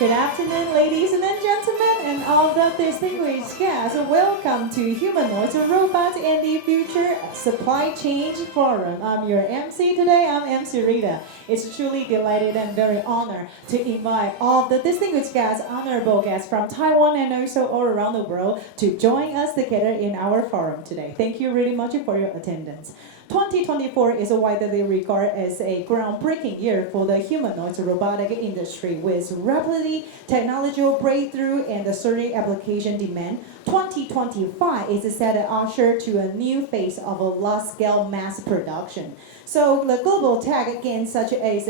Good afternoon, ladies and gentlemen, and all the distinguished guests. Welcome to Humanoid, Robot, and the Future Supply Chain Forum. I'm your MC today. I'm MC Rita. It's truly delighted and very honored to invite all the distinguished guests, honorable guests from Taiwan and also all around the world to join us together in our forum today. Thank you really much for your attendance. 2024 is widely regarded as a groundbreaking year for the humanoid robotic industry with rapidly technological breakthrough and the surging application demand. 2025 is set to usher to a new phase of a large-scale mass production. So the global tech giants such as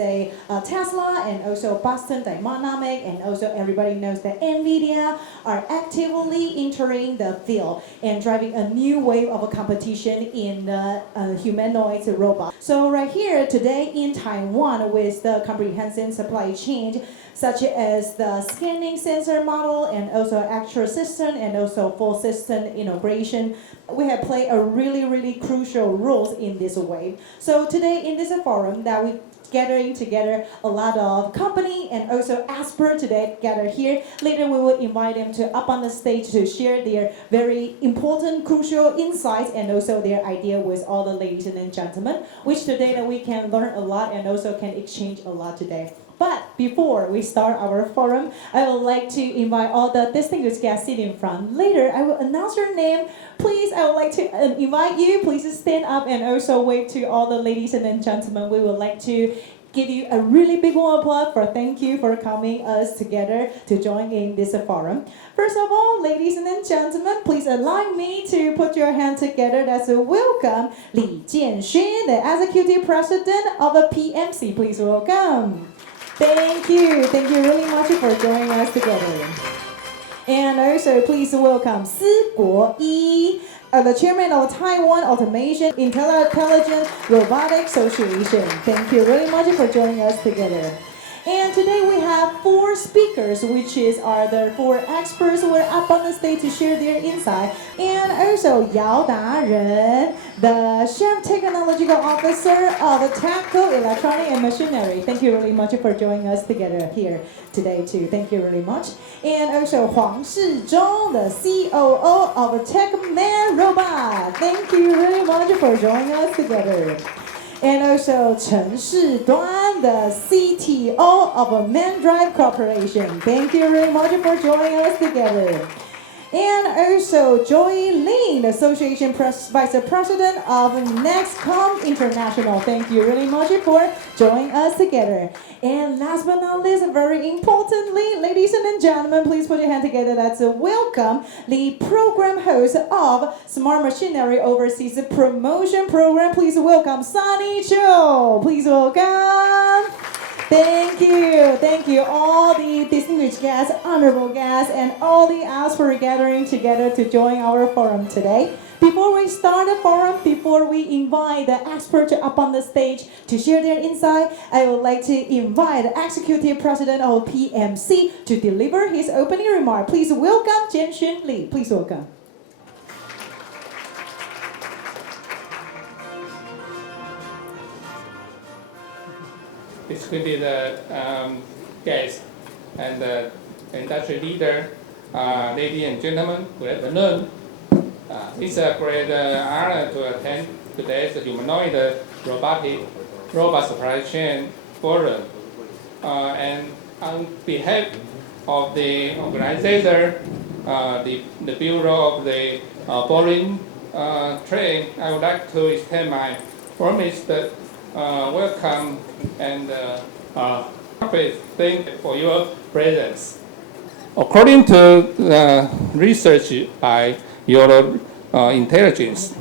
Tesla and also Boston Dynamics and also everybody knows that NVIDIA are actively entering the field and driving a new wave of a competition in the humanoid robot. So right here today in Taiwan with the comprehensive supply chain such as the scanning sensor model and also actual system and also full system integration, we have played a really crucial role in this wave. So today in this forum that we gathering together a lot of company and also experts today gathered here. Later we will invite them to up on the stage to share their very important, crucial insights and also their idea with all the ladies and gentlemen, which today that we can learn a lot and also can exchange a lot today. But before we start our forum, I would like to invite all the distinguished guests sitting in front. Later, I will announce your name. Please, I would like to invite you. Please stand up and also wave to all the ladies and gentlemen. We would like to give you a really big warm applause for thank you for coming us together to join in this forum. First of all, ladies and gentlemen, please allow me to put your hand together. That's a welcome Li Jianxun, the Executive President of the PMC. Please welcome. Thank you really much for joining us together. And also please welcome Si Guoyi, the Chairman of Taiwan Automation Intelligent Robotics Association. Thank you really much for joining us together. And today we have 4 speakers, which are the 4 experts who are up on the stage to share their insight. And also Yao Da-Jeng, the Chief Technological Officer of TECO Electronic and Machinery. Thank you really much for joining us together here today too. Thank you really much. And also Huang Shih-Jung, the COO of Techman Robot. Thank you really much for joining us together. And also Chen Shi Duang, the CTO of Mandrive Corporation. Thank you very much for joining us together. And also Joy Lin, the Association Vice President of Nextcom International. Thank you really much for joining us together. And last but not least, very importantly, ladies and gentlemen, please put your hand together. Let's welcome the program host of Smart Machinery Overseas Promotion Program. Please welcome Sunny Cho. Please welcome. Thank you, all the distinguished guests, honorable guests, and all the us for gathering together to join our forum today. Before we start the forum, before we invite the experts up on the stage to share their insight, I would like to invite the Executive President of PMC to deliver his opening remark. Please welcome Jianxun Li. Please welcome. Distinguished guests and industry leader, ladies and gentlemen, good afternoon. It's a great honor to attend today's Humanoid Robot Supply Chain Forum. And on behalf of the organizer, the Bureau of the Foreign Trade, I would like to extend my warmest welcome and thank you for your presence. According to research by your intelligence,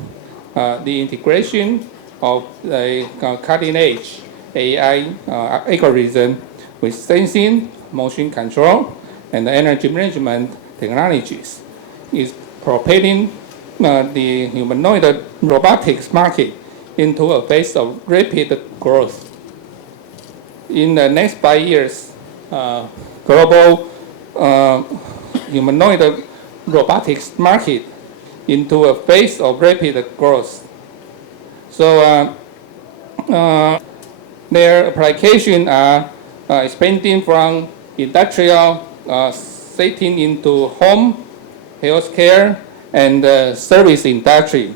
the integration of the cutting-edge AI algorithm with sensing, motion control, and energy management technologies is propelling the humanoid robotics market into a phase of rapid growth. In the next 5 years, global humanoid robotics market into a phase of rapid growth. So their applications are expanding from industrial setting into home, healthcare, and service industry,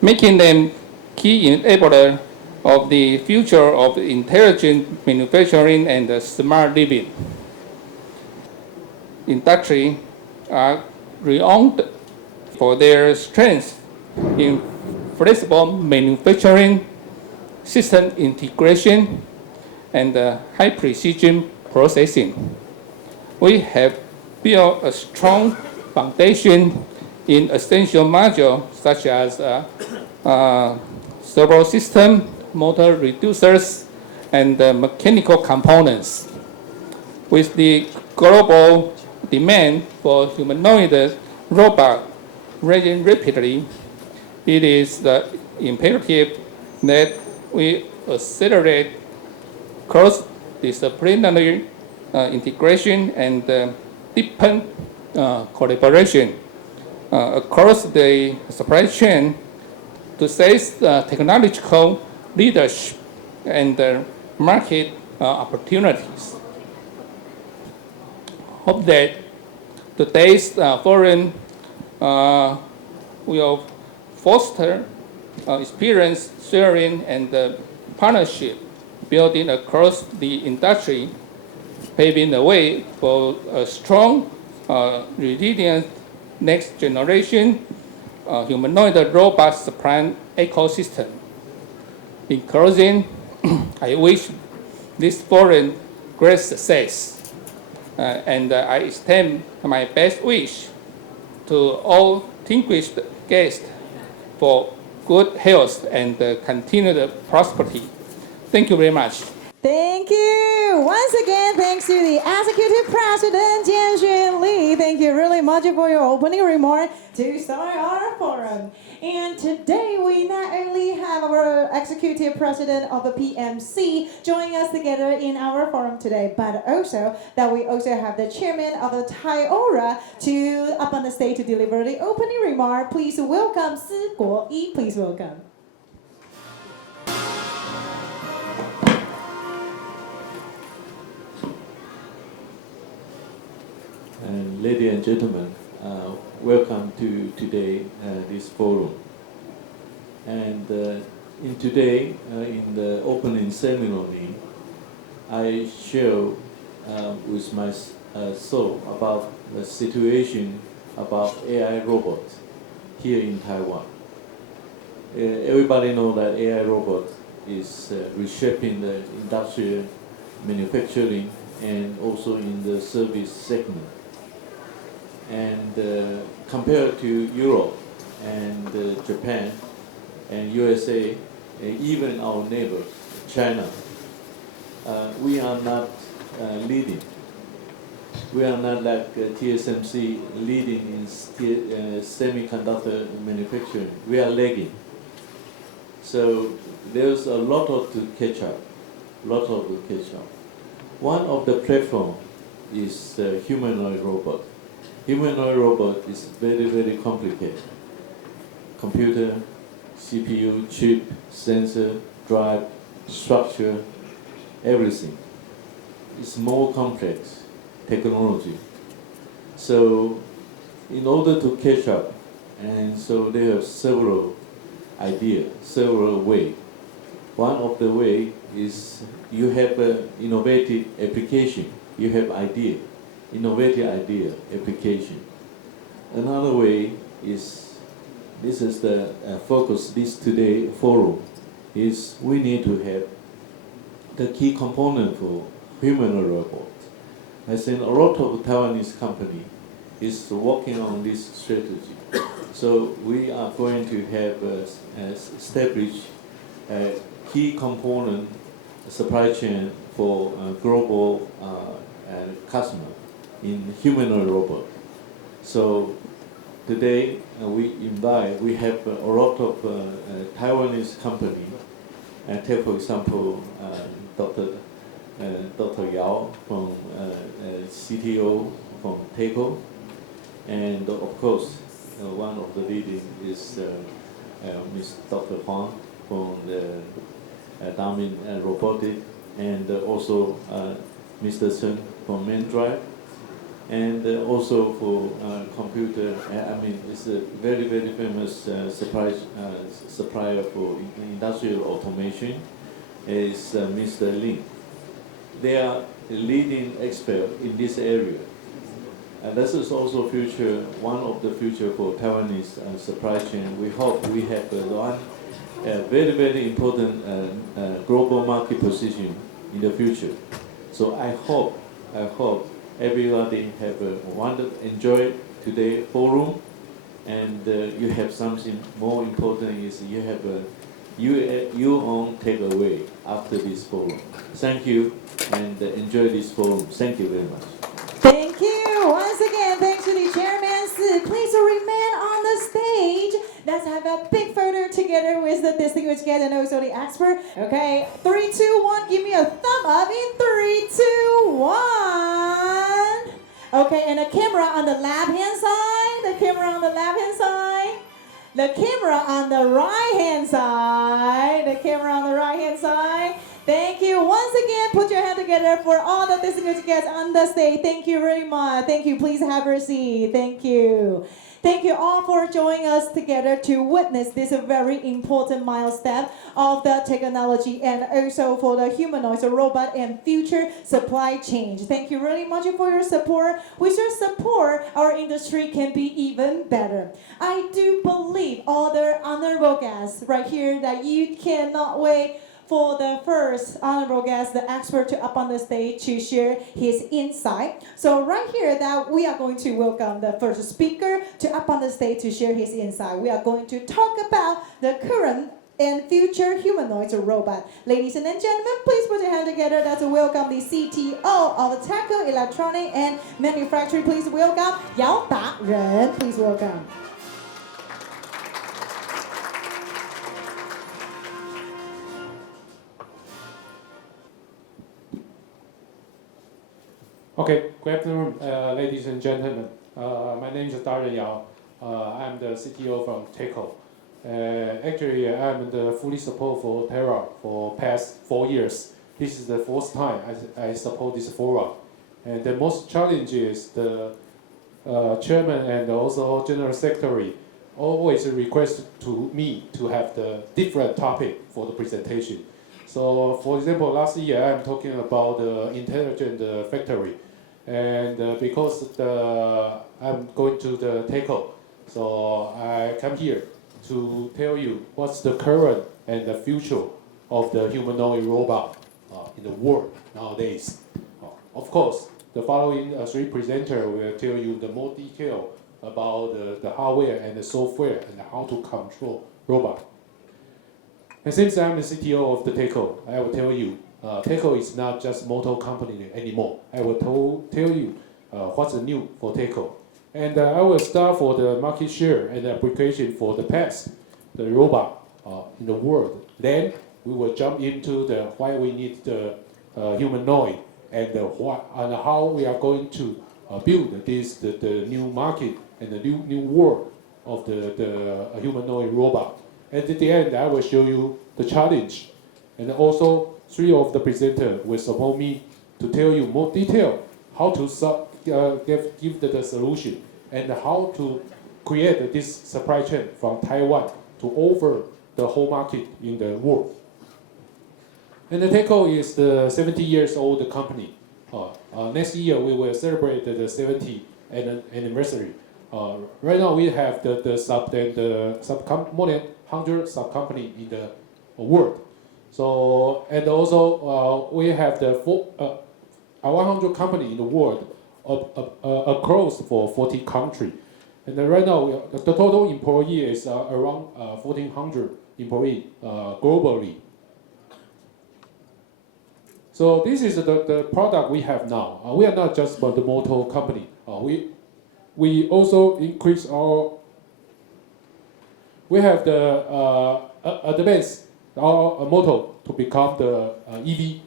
making them key enabler of the future of intelligent manufacturing and smart living. Industry are renowned for their strength in flexible manufacturing, system integration, and high precision processing. We have built a strong foundation in essential modules such as servo system, motor reducers, and mechanical components. With the global demand for humanoid robot rising rapidly, it is imperative that we accelerate cross-disciplinary integration and deepen collaboration across the supply chain to seize technological leadership and market opportunities. Hope that today's forum will foster experience sharing and partnership building across the industry, paving the way for a strong, resilient next generation humanoid robot supply ecosystem. In closing, I wish this forum great success, and I extend my best wish to all distinguished guests for good health and continued prosperity. Thank you very much. Thank you. Once again, thanks to the Executive President Jianxun Li. Thank you really much for your opening remark to start our forum. And today we not only have our Executive President of the PMC joining us together in our forum today, but also that we also have the Chairman of the Taiwan to up on the stage to deliver the opening remark. Please welcome Si Guoyi. Please welcome. Ladies and gentlemen, welcome to today this forum. And in today, in the opening ceremony, I share with my soul about the situation about AI robots here in Taiwan. Everybody knows that AI robot is reshaping the industrial manufacturing and also in the service segment. And compared to Europe and Japan and USA, even our neighbor, China, we are not leading. We are not like TSMC leading in semiconductor manufacturing. We are lagging. So there's a lot to catch up. One of the platform is humanoid robot. Humanoid robot is very, very complicated. Computer, CPU, chip, sensor, drive, structure, everything. It's more complex technology. So in order to catch up, and so there are several ideas, several ways. One of the way is you have an innovative application, you have idea. Innovative idea, application. Another way is, this is the focus this today forum, is we need to have the key component for humanoid robot. I think a lot of Taiwanese company is working on this strategy. So we are going to have establish a key component supply chain for global customer in humanoid robot. So today we have a lot of Taiwanese company. Take for example, Dr. Yao from CTO from TECO, and of course one of the leading is Ms. Dr. Huang from the Techman Robotic, and also Mr. Chen for main drive, and also for computer. It's a very, very famous supplier for industrial automation is Mr. Lin. They are the leading expert in this area. And this is also one of the future for Taiwanese supply chain. We hope we have one very, very important global market position in the future. So I hope everybody have enjoy today's forum, and you have something more important is you have your own takeaway after this forum. Thank you, and enjoy this forum. Thank you very much. Thank you. Once again, thanks to the chairman. Please remain on the stage. Let's have a big photo together with the distinguished guest and also the expert. Okay, 3, 2, 1. Give me a thumb up in 3, 2, 1. Okay, and the camera on the left-hand side. The camera on the left-hand side. The camera on the right-hand side. The camera on the right-hand side. Thank you. Once again, put your hand together for all the distinguished guests on the stage. Thank you very much. Thank you. Please have a seat. Thank you. Thank you all for joining us together to witness this very important milestone of the technology and also for the humanoid robot and future supply chain. Thank you very much for your support. With your support, our industry can be even better. I do believe all the honorable guests right here that you cannot wait for the first honorable guest, the expert, to up on the stage to share his insight. So right here that we are going to welcome the first speaker to up on the stage to share his insight. We are going to talk about the current and future humanoid robot. Ladies and gentlemen, please put your hand together. Let's welcome the CTO of TECO Electronic and Manufacturing. Please welcome Yao Da-Jeng. Please welcome. Okay, good afternoon, ladies and gentlemen. My name is Dr. Yao. I'm the CTO from TECO. Actually, I'm the fully support for Terra for past 4 years. This is the fourth time I support this forum. And the most challenge is the chairman and also general secretary always request to me to have the different topic for the presentation. So, for example, last year I'm talking about the intelligent factory. And because I'm going to the TECO, so I come here to tell you what's the current and the future of the humanoid robot in the world nowadays. Of course, the following 3 presenters will tell you the more detail about the hardware and the software and how to control robot. And since I'm the CTO of the TECO, I will tell you, TECO is not just motor company anymore. I will tell you what's new for TECO. And I will start for the market share and the application for the past, the robot in the world. Then we will jump into the why we need the humanoid and how we are going to build the new market and the new world of the humanoid robot. And at the end, I will show you the challenge. And also, 3 of the presenters will support me to tell you more detail how to give the solution and how to create this supply chain from Taiwan to over the whole market in the world. And the TECO is the 70 years old company. Next year, we will celebrate the 70th anniversary. Right now, we have more than 100 sub-company in the world. So, and also we have the 100 company in the world across for 40 countries. And right now, the total employee is around 1,400 employees globally. So this is the product we have now. We are not just about the motor company. We also increase we have the advance our motor to become the EV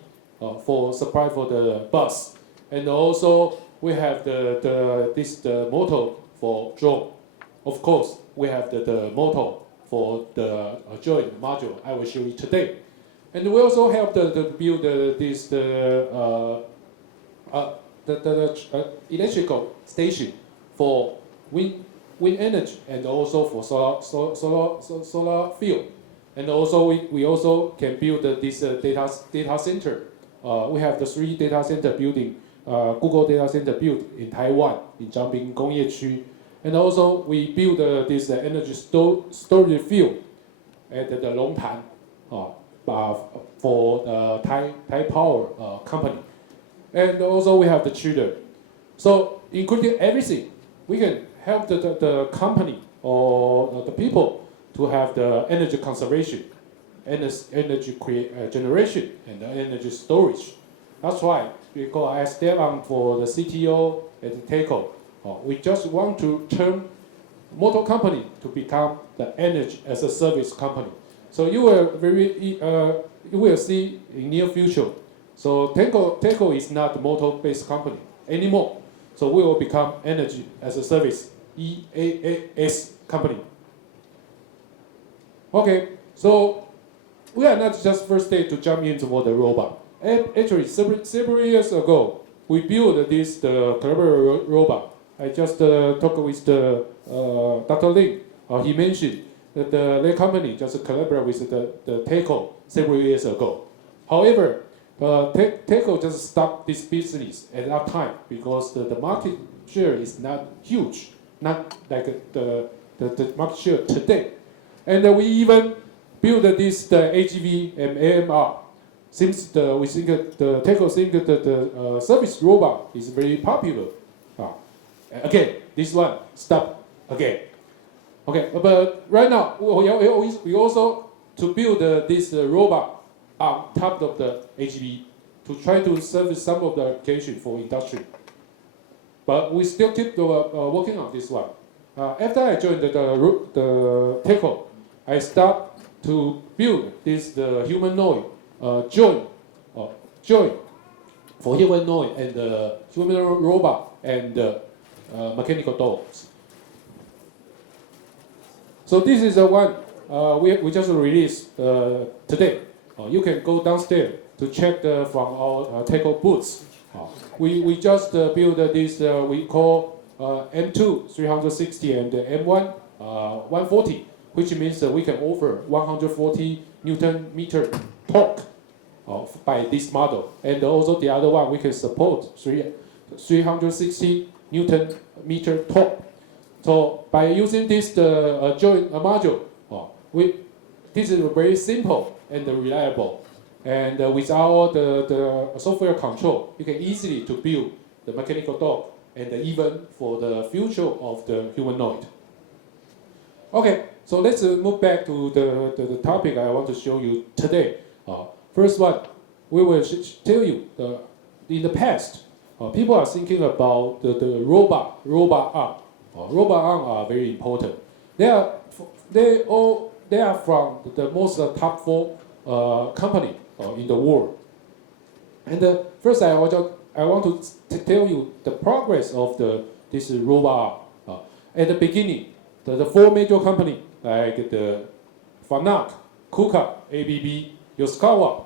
for supply for the bus, and also we have the motor for drone. Of course, we have the motor for the joint module. I will show you today, and we also help to build electrical station for wind energy and also for solar field. And also we also can build this data center. We have the 3 data center building, Google data center built in Taiwan, in Jiangping 工业区. And also we build this energy storage field at the Longtan for the Thai Power company. And also we have the chiller. So including everything, we can help the company or the people to have the energy conservation, energy generation, and the energy storage. That's why, because I step on for the CTO at TECO, we just want to turn motor company to become the energy as a service company. So you will see in near future. So TECO is not a motor-based company anymore. So we will become energy as a service, EAS company. Okay, so we are not just first day to jump into the robot. Actually, several years ago, we built the collaborative robot. I just talked with Dr. Lin. He mentioned that the company just collaborated with the TECO several years ago. However, TECO just stopped this business at that time because the market share is not huge, not like the market share today. And we even built this the AGV and AMR. Since we think the TECO think that the service robot is very popular. Again, this one stop again. Okay, but right now we also to build this robot on top of the AGV to try to service some of the application for industry. But we still keep working on this one. After I joined the TECO, I started to build the humanoid joint for humanoid and humanoid robot and mechanical dogs. So this is the one we just released today. You can go downstairs to check from our TECO booths. We just built this we call M2 360 and M1 140, which means that we can offer 140 Newton meter torque by this model, and also the other one we can support 360 Newton meter torque. So by using this joint module, this is very simple and reliable, and without the software control, you can easily to build the mechanical dog and even for the future of the humanoid. Okay, so let's move back to the topic I want to show you today. First one, we will tell you in the past, people are thinking about the robot arm. Robot arm are very important. They are from the most top 4 company in the world. And first, I want to tell you the progress of this robot arm. At the beginning, the 4 major companies like the Fanuc, Kuka, ABB, Yoshikawa,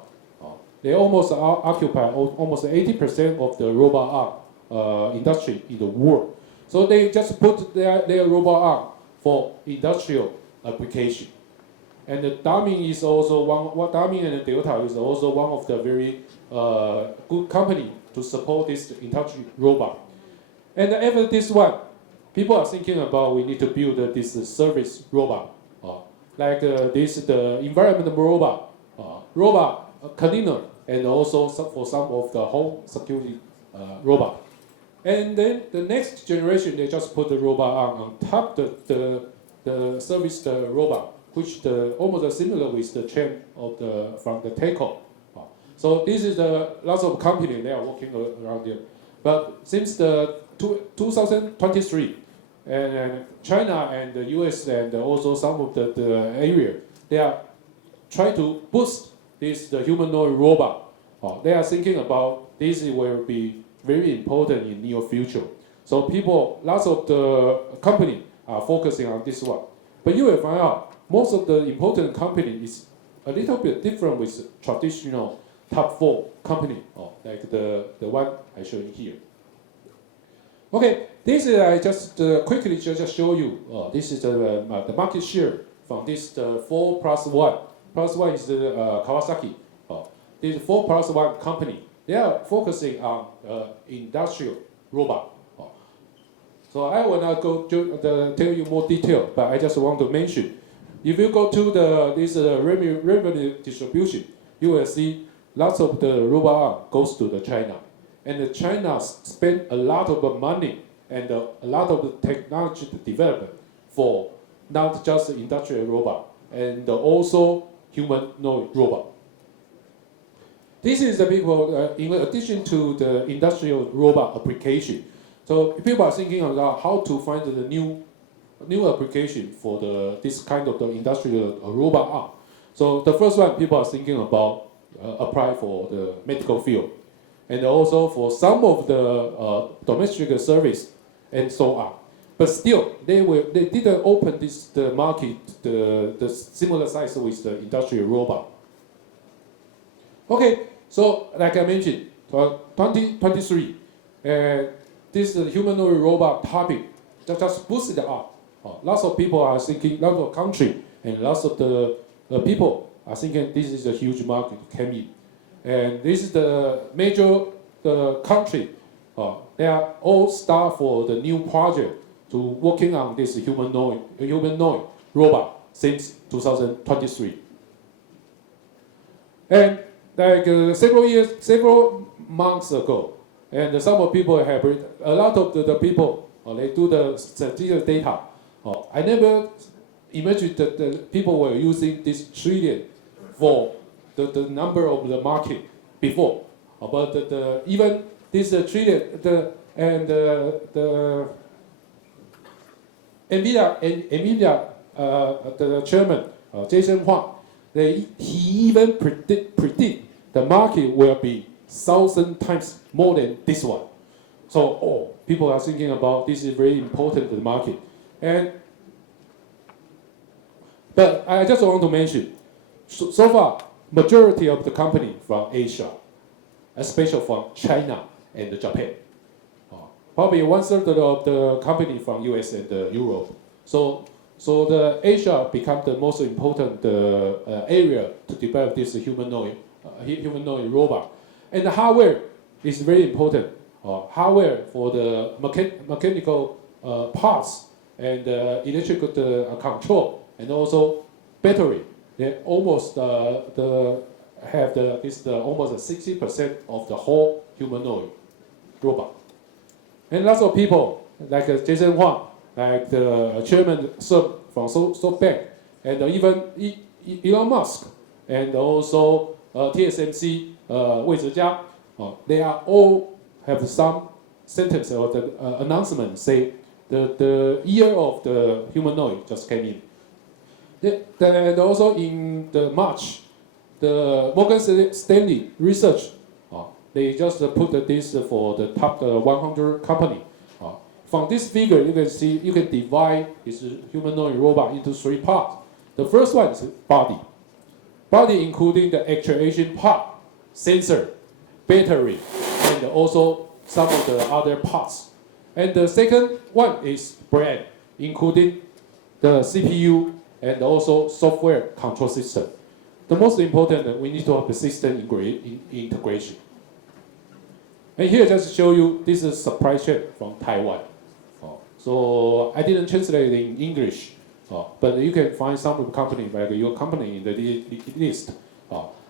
they almost occupy almost 80% of the robot arm industry in the world. So they just put their robot arm for industrial application. And the Damin is also Damin and Delta is also one of the very good company to support this industry robot. And after this one, people are thinking about we need to build this service robot, like the environmental robot cleaner, and also for some of the home security robot. And then the next generation, they just put the robot arm on top the service robot, which almost similar with the chain of from the TECO. So this is lots of companies they are working around there. But since the 2023, and China and the US and also some of the area, they are trying to boost the humanoid robot. They are thinking about this will be very important in near future. So lots of the company are focusing on this one. But you will find out most of the important company is a little bit different with traditional top 4 company, like the one I show you here. Okay, this is I just quickly just show you. This is the market share from this 4 plus 1. Plus 1 is Kawasaki. This 4 plus 1 company. They are focusing on industrial robot. So I will not go to tell you more detail, but I just want to mention. If you go to this revenue distribution, you will see lots of the robot arm goes to the China. And China spend a lot of money and a lot of the technology development for not just industrial robot, and also humanoid robot. This is the people, in addition to the industrial robot application. So people are thinking about how to find the new application for this kind of the industrial robot arm. So the first one people are thinking about apply for the medical field, and also for some of the domestic service and so on. But still, they didn't open the market the similar size with the industrial robot. Okay, so like I mentioned, 2023, this humanoid robot topic just boosted up. Lots of people are thinking, lots of country and lots of the people are thinking this is a huge market came in. And this is the major country. They are all start for the new project to working on this humanoid robot since 2023. And like several months ago, and some of people have a lot of the people they do the statistical data. I never imagined that the people were using this trillion for the number of the market before. But even this trillion, the NVIDIA the chairman Jason Huang, he even predict the market will be 1,000 times more than this one. So people are thinking about this is very important to the market. But I just want to mention, so far, majority of the company from Asia, especially from China and Japan. Probably 1/3 of the company from US and Europe. So the Asia become the most important area to develop this humanoid robot. And the hardware is very important. Hardware for the mechanical parts and electrical control, and also battery. They almost have almost 60% of the whole humanoid robot. And lots of people like Jason Huang, like the chairman from SoftBank, and even Elon Musk, and also TSMC, Wei Zhejiang, they are all have some sentence or the announcement say the year of the humanoid just came in. And also in the March, the Morgan Stanley research, they just put this for the top 100 company. From this figure, you can see you can divide this humanoid robot into 3 parts. The first one is body including the actuation part, sensor, battery, and also some of the other parts. And the second one is brain, including the CPU and also software control system. The most important, we need to have the system integration. And here just show you, this is supply chain from Taiwan. So I didn't translate it in English, but you can find some of the company, like your company in the list.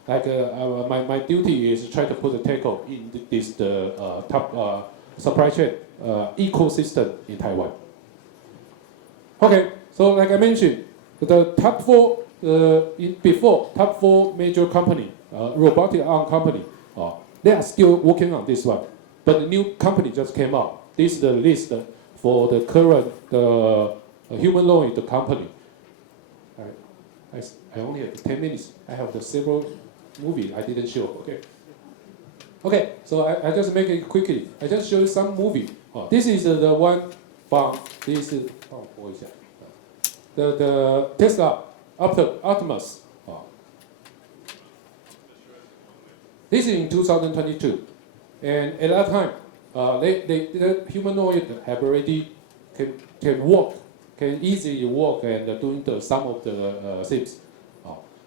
My duty is to try to put the TECO in this top supply chain ecosystem in Taiwan. Okay, so like I mentioned, the top 4 top 4 major company, robotic arm company, they are still working on this one, but the new company just came out. This is the list for the current humanoid company. I only have 10 minutes. I have the several movies I didn't show. Okay, so I just make it quickly. I just show you some movie. This is the one from this. The Tesla Optimus. This is in 2022, and at that time, the humanoid have already can walk, can easily walk and doing some of the things.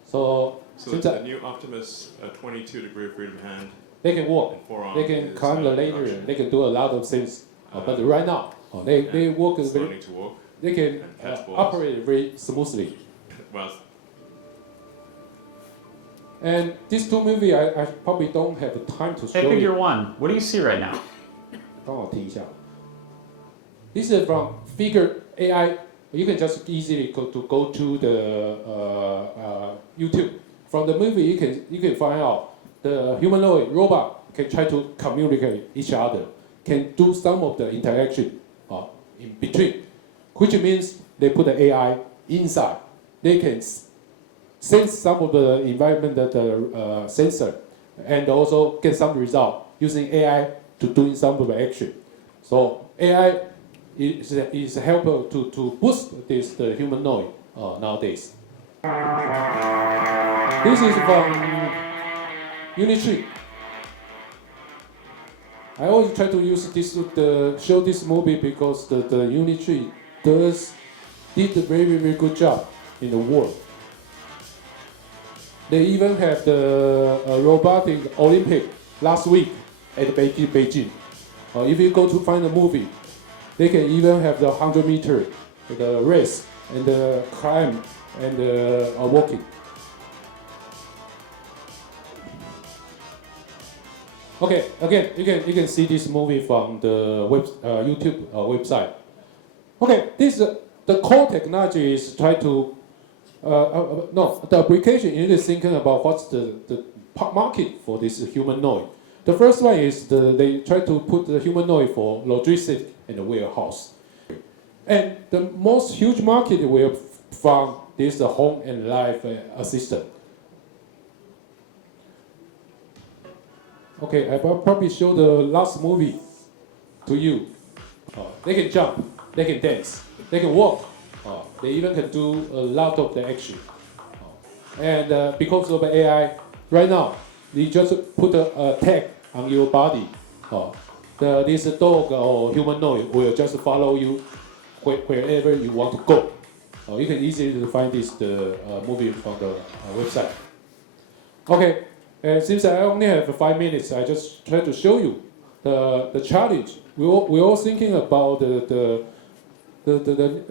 So the new Optimus 22 degree of freedom hand they can walk, and forearm they can is climb the ladder, production. they can do a lot of things. But right now, they walk very, Learning to walk. they can and catch balls. operate very smoothly. Well, And these two movies, I probably don't have the time to Hey, show figure you. one, what do you see right now? 帮我听一下. This is from Figure AI. You can just easily go to the YouTube. From the movie, you can find out the humanoid robot can try to communicate each other, can do some of the interaction in between, which means they put the AI inside. They can sense some of the environment sensor, and also get some result using AI to doing some of the action. So AI is helpful to boost the humanoid nowadays. This is from Unit 3. I always try to use this to show this movie because the Unit 3 did a very good job in the world. They even have the robotic Olympic last week at Beijing. If you go to find the movie, they can even have the 100-meter, the race, and the climb, and the walking. Okay, again, you can see this movie from the YouTube website. Okay, the core technology is try to the application you need to thinking about what's the market for this humanoid. The first one is they try to put the humanoid for logistics and the warehouse. And the most huge market we have found is the home and life assistant. Okay, I will probably show the last movie to you. They can jump, they can dance, they can walk. They even can do a lot of the action. And because of AI, right now, they just put a tag on your body. This dog or humanoid will just follow you wherever you want to go. You can easily find the movie from the website. Okay, and since I only have 5 minutes, I just try to show you the challenge. We're all thinking about the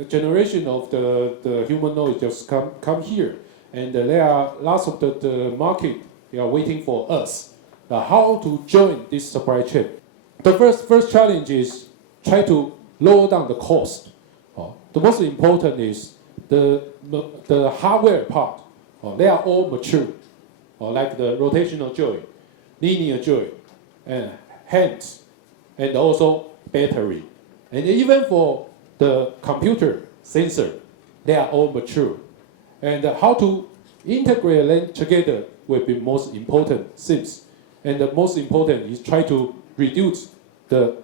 generation of the humanoid just come here, and there are lots of the market they are waiting for us. How to join this supply chain? The first challenge is try to lower down the cost. The most important is the hardware part. They are all mature, like the rotational joint, linear joint, and hands, and also battery, and even for the computer sensor, they are all mature. And how to integrate them together will be most important things. And the most important is try to reduce the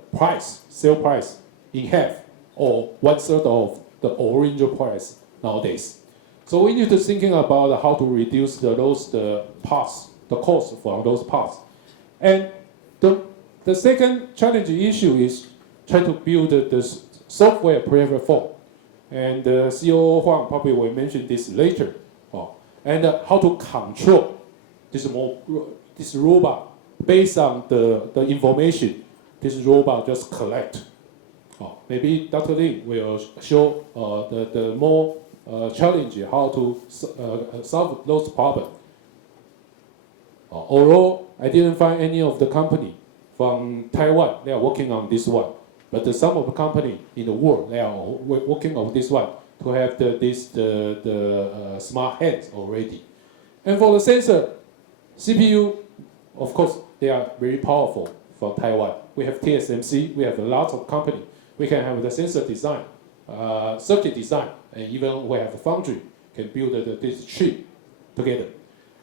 sale price in half or 1/3 of the original price nowadays. So we need to thinking about how to reduce the parts, the cost for those parts. And the second challenging issue is try to build the software platform. And CEO Huang probably will mention this later. And how to control this robot based on the information this robot just collect. Maybe Dr. Lin will show the more challenge how to solve those problems. Although I didn't find any of the company from Taiwan, they are working on this one. But some of the company in the world, they are working on this one to have the smart hands already. And for the sensor, CPU, of course, they are very powerful from Taiwan. We have TSMC, we have a lot of company. We can have the sensor design, circuit design, and even we have the foundry can build this chip together.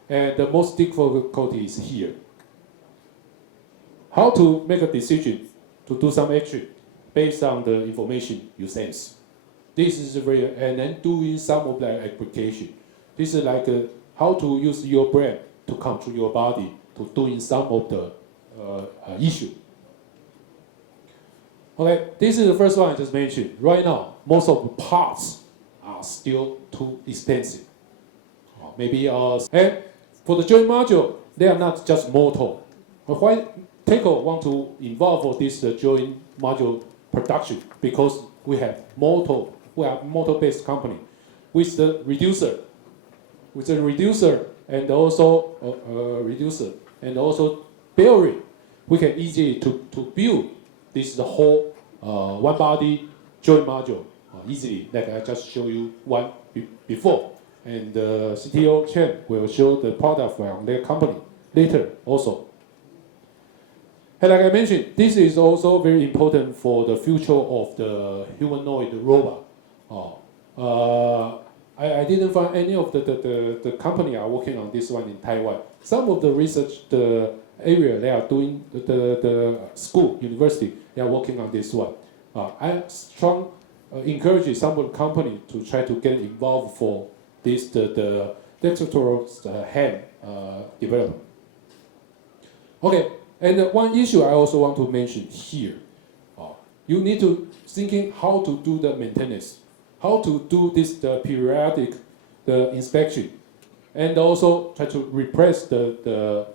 And the most difficulty is here. How to make a decision to do some action based on the information you sense. This is and then doing some of the application. This is like how to use your brain to control your body to doing some of the issue. Okay, this is the first one I just mentioned. Right now, most of the parts are still too expensive. Maybe and for the joint module, they are not just motor. But why TECO want to involve for this joint module production? Because we have motor-based company with the reducer, and also bearing. We can easily to build this the whole one body joint module easily, like I just showed you one before. And CTO Chen will show the product from their company later also. And like I mentioned, this is also very important for the future of the humanoid robot. I didn't find any of the company are working on this one in Taiwan. Some of the research, the area they are doing, the school, university, they are working on this one. I strong encourage some of the company to try to get involved for this the dexterous hand development. Okay, and one issue I also want to mention here, you need to thinking how to do the maintenance, how to do this the periodic the inspection, and also try to replace the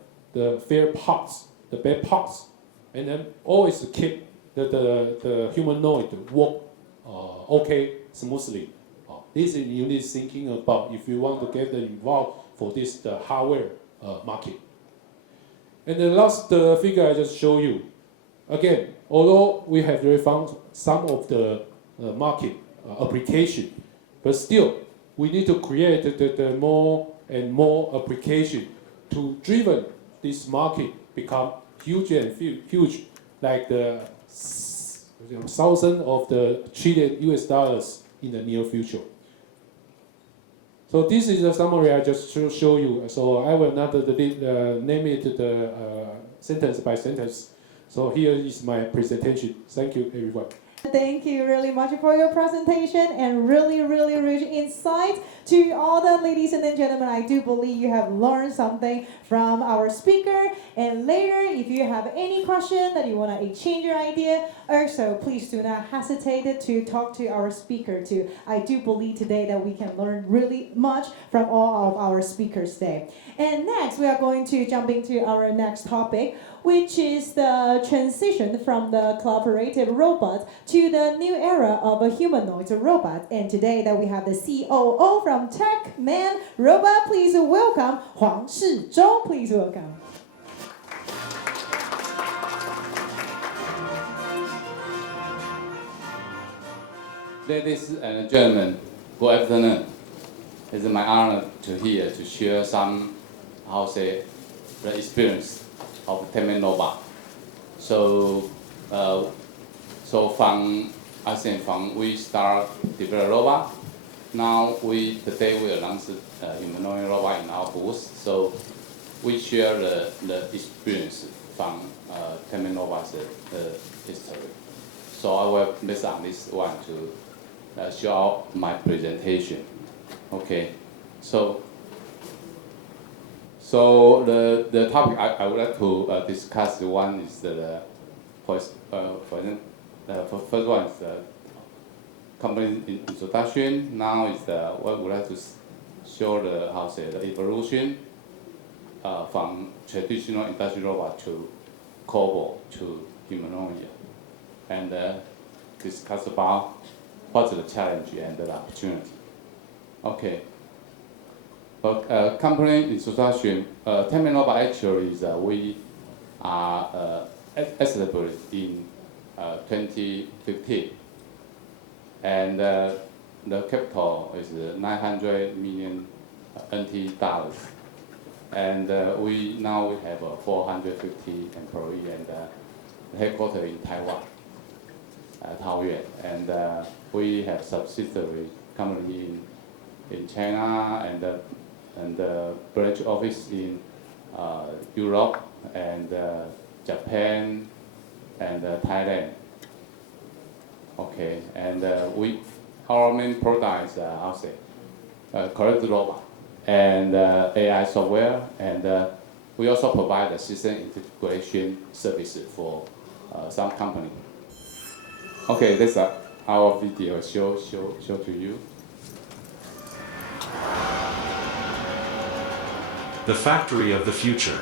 fair parts, the bad parts, and then always keep the humanoid work okay smoothly. This is you need thinking about if you want to get involved for this the hardware market. And the last figure I just show you, again, although we have already found some of the market application, but still we need to create the more and more application to driven this market become huge and huge, like the thousands of the trillion US dollars in the near future. So this is a summary I just show you. So I will not name it the sentence by sentence. So here is my presentation. Thank you, everyone. Thank you really much for your presentation and really, really rich insight. To all the ladies and gentlemen, I do believe you have learned something from our speaker. And later, if you have any question that you want to exchange your idea, also please do not hesitate to talk to our speaker too. I do believe today that we can learn really much from all of our speakers today. And next, we are going to jump into our next topic, which is the transition from the collaborative robot to the new era of a humanoid robot. And today that we have the COO from Techman Robot, please welcome Huang Shih-Jung. Please welcome. Ladies and gentlemen, good afternoon. It's my honor to share some, the experience of Techman Robot. So from we start develop robot. Now today we announced humanoid robot in our booth. So we share the experience from Techman Robot's history. So I will based on this one to show my presentation. Okay, so the topic I would like to discuss one is the first one is the company introduction. Now is what would like to show the evolution from traditional industrial robot to cobalt to humanoid, and discuss about what's the challenge and the opportunity. Okay. But company introduction, Techman Robot actually is we are established in 2015, and the capital is 900 million NT dollars, and we have 450 employees and headquarters in Taiwan, Taoyuan, and we have subsidiary company in China and branch office in Europe and Japan and Thailand. Okay, and our main product is correct robot and AI software and We also provide a system integration service for some company. Okay, that's our video show to you. The factory of the future.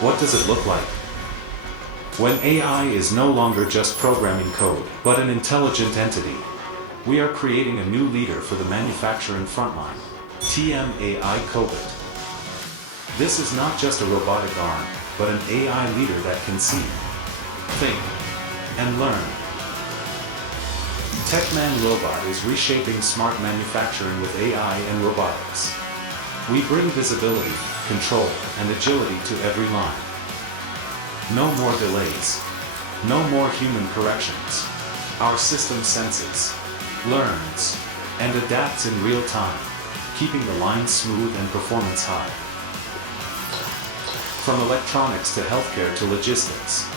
What does it look like? When AI is no longer just programming code, but an intelligent entity, we are creating a new leader for the manufacturing frontline, TMAI COBIT. This is not just a robotic arm, but an AI leader that can see, think, and learn. Techman Robot is reshaping smart manufacturing with AI and robotics. We bring visibility, control, and agility to every line. No more delays. No more human corrections. Our system senses, learns, and adapts in real time, keeping the line smooth and performance high. From electronics to healthcare to logistics,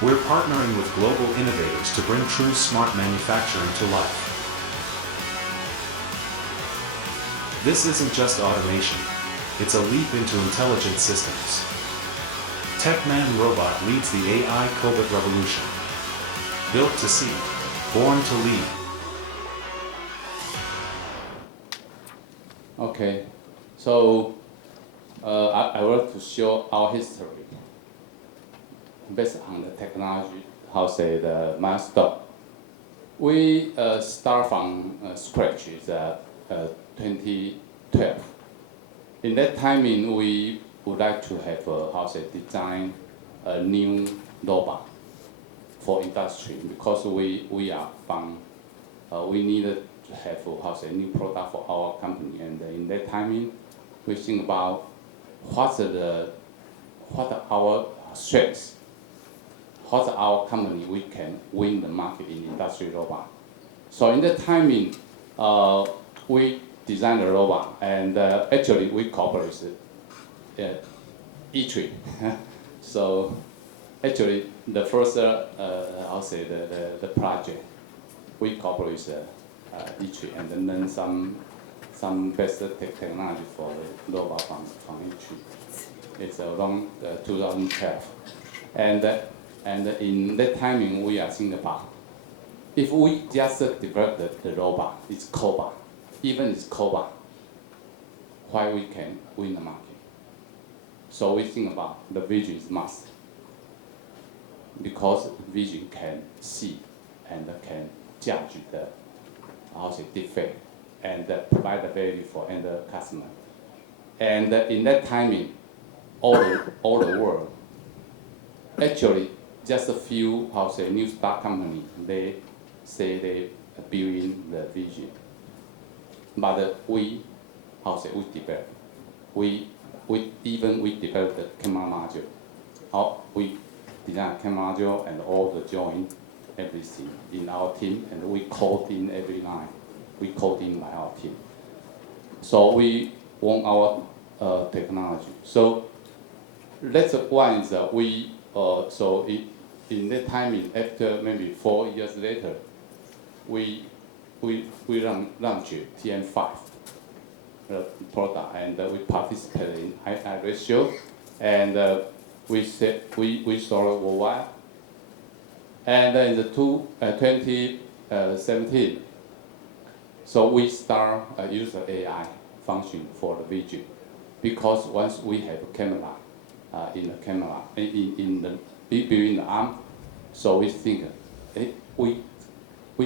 we're partnering with global innovators to bring true smart manufacturing to life. This isn't just automation, it's a leap into intelligent systems. Techman Robot leads the AI COBIT revolution. Built to see, born to lead. Okay, so I want to show our history based on the technology, the milestone. We start from scratch is 2012. In that timing, we would like to have design a new robot for industry because we are from we needed to have a new product for our company, and in that timing, we think about what our strengths, what our company we can win the market in industry robot. So in that timing, we designed a robot, and actually we cooperated E3. So actually the first the project we cooperate E3 and then learn some best technology for the robot from E3. It's around 2012, and in that timing we are thinking about if we just develop the robot, it's cobot, even it's cobot, why we can win the market. So we think about the vision is must, because vision can see and can judge the defect and provide the value for end customer. And in that timing, all the world, actually just a few new start company, they say they build in the vision, but we develop, we develop the camera module. We design camera module and all the joint, everything in our team, and we code in every line. We code in by our team. So we want our technology. So that's one is we so in that timing, after maybe 4 years later, we launched TM5 product, and we participated in I show, and we sold worldwide. And in the 2017, so we start use the AI function for the vision, because once we have a camera in the camera in the building the arm, so we think we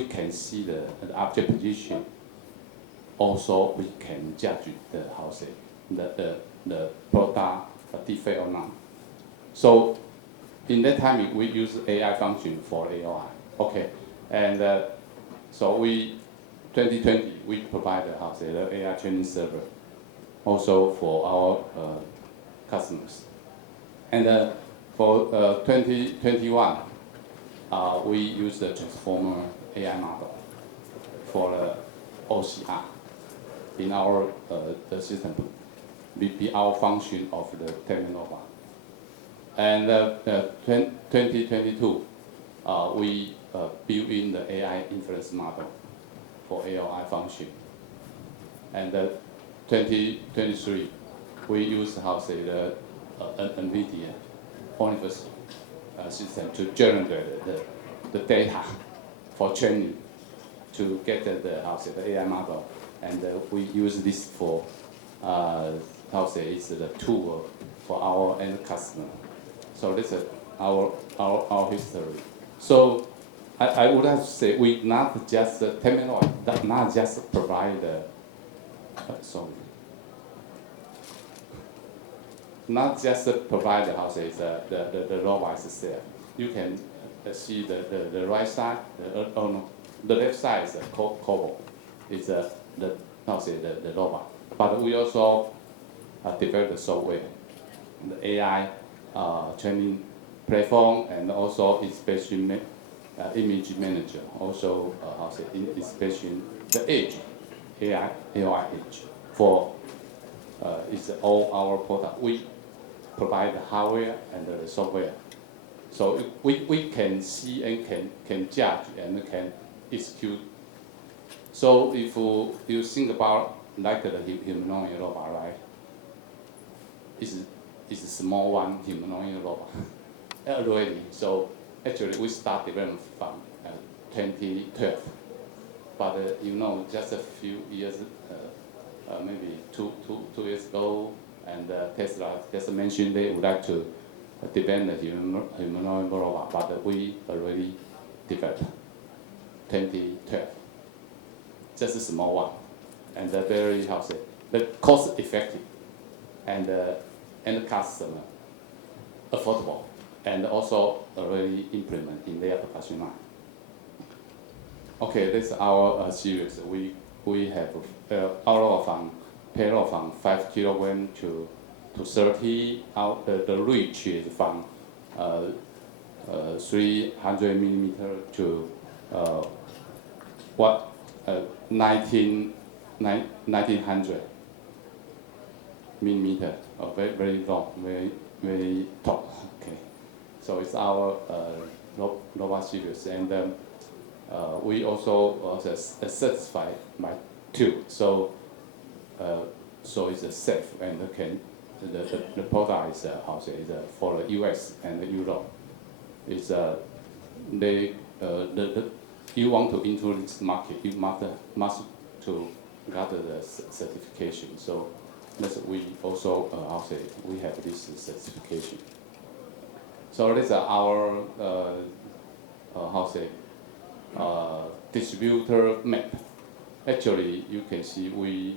can see the object position. Also, we can judge the product defect or not. So in that time, we use AI function for AOI. Okay, and so 2020 we provide the AI training server also for our customers. And for 2021, we use the transformer AI model for OCR in our the system, be our function of the Techman Robot. And 2022, we built in the AI inference model for AOI function. And 2023, we use how say the NVIDIA Universe system to generate the data for training to get the how say the AI model, and we use this for how say it's the tool for our end customer. So this is our history. So I would have to say we not just Techman Robot, not just provide sorry. Not just provide how say the robot itself. You can see the right side, the left side is a cobalt. It's the how say the robot. But we also develop the software, the AI training platform, and also inspection image manager. Also how say inspection the edge, AI edge for it's all our product. We provide the hardware and the software. So we can see and can judge and can execute. So if you think about like the humanoid robot, right? It's a small one humanoid robot already. So actually we start development from 2012. But you know, just a few years, maybe two years ago, and Tesla just mentioned they would like to develop the humanoid robot, but we already developed 2012. Just a small one, and very how say, but cost effective, and end customer affordable, and also already implement in their production line. Okay, this is our series. We have our from payload from 5 kilogram to 30. The reach is from 300 millimeter to 1900 millimeter. Very very long, very tall. Okay, so it's our robot series, and we also certified by two. So it's safe and can the product is how say is for the US and the Europe. It's you want to enter this market, you must to gather the certification. So that's we also how say we have this certification. So this is our how say distributor map. Actually, you can see we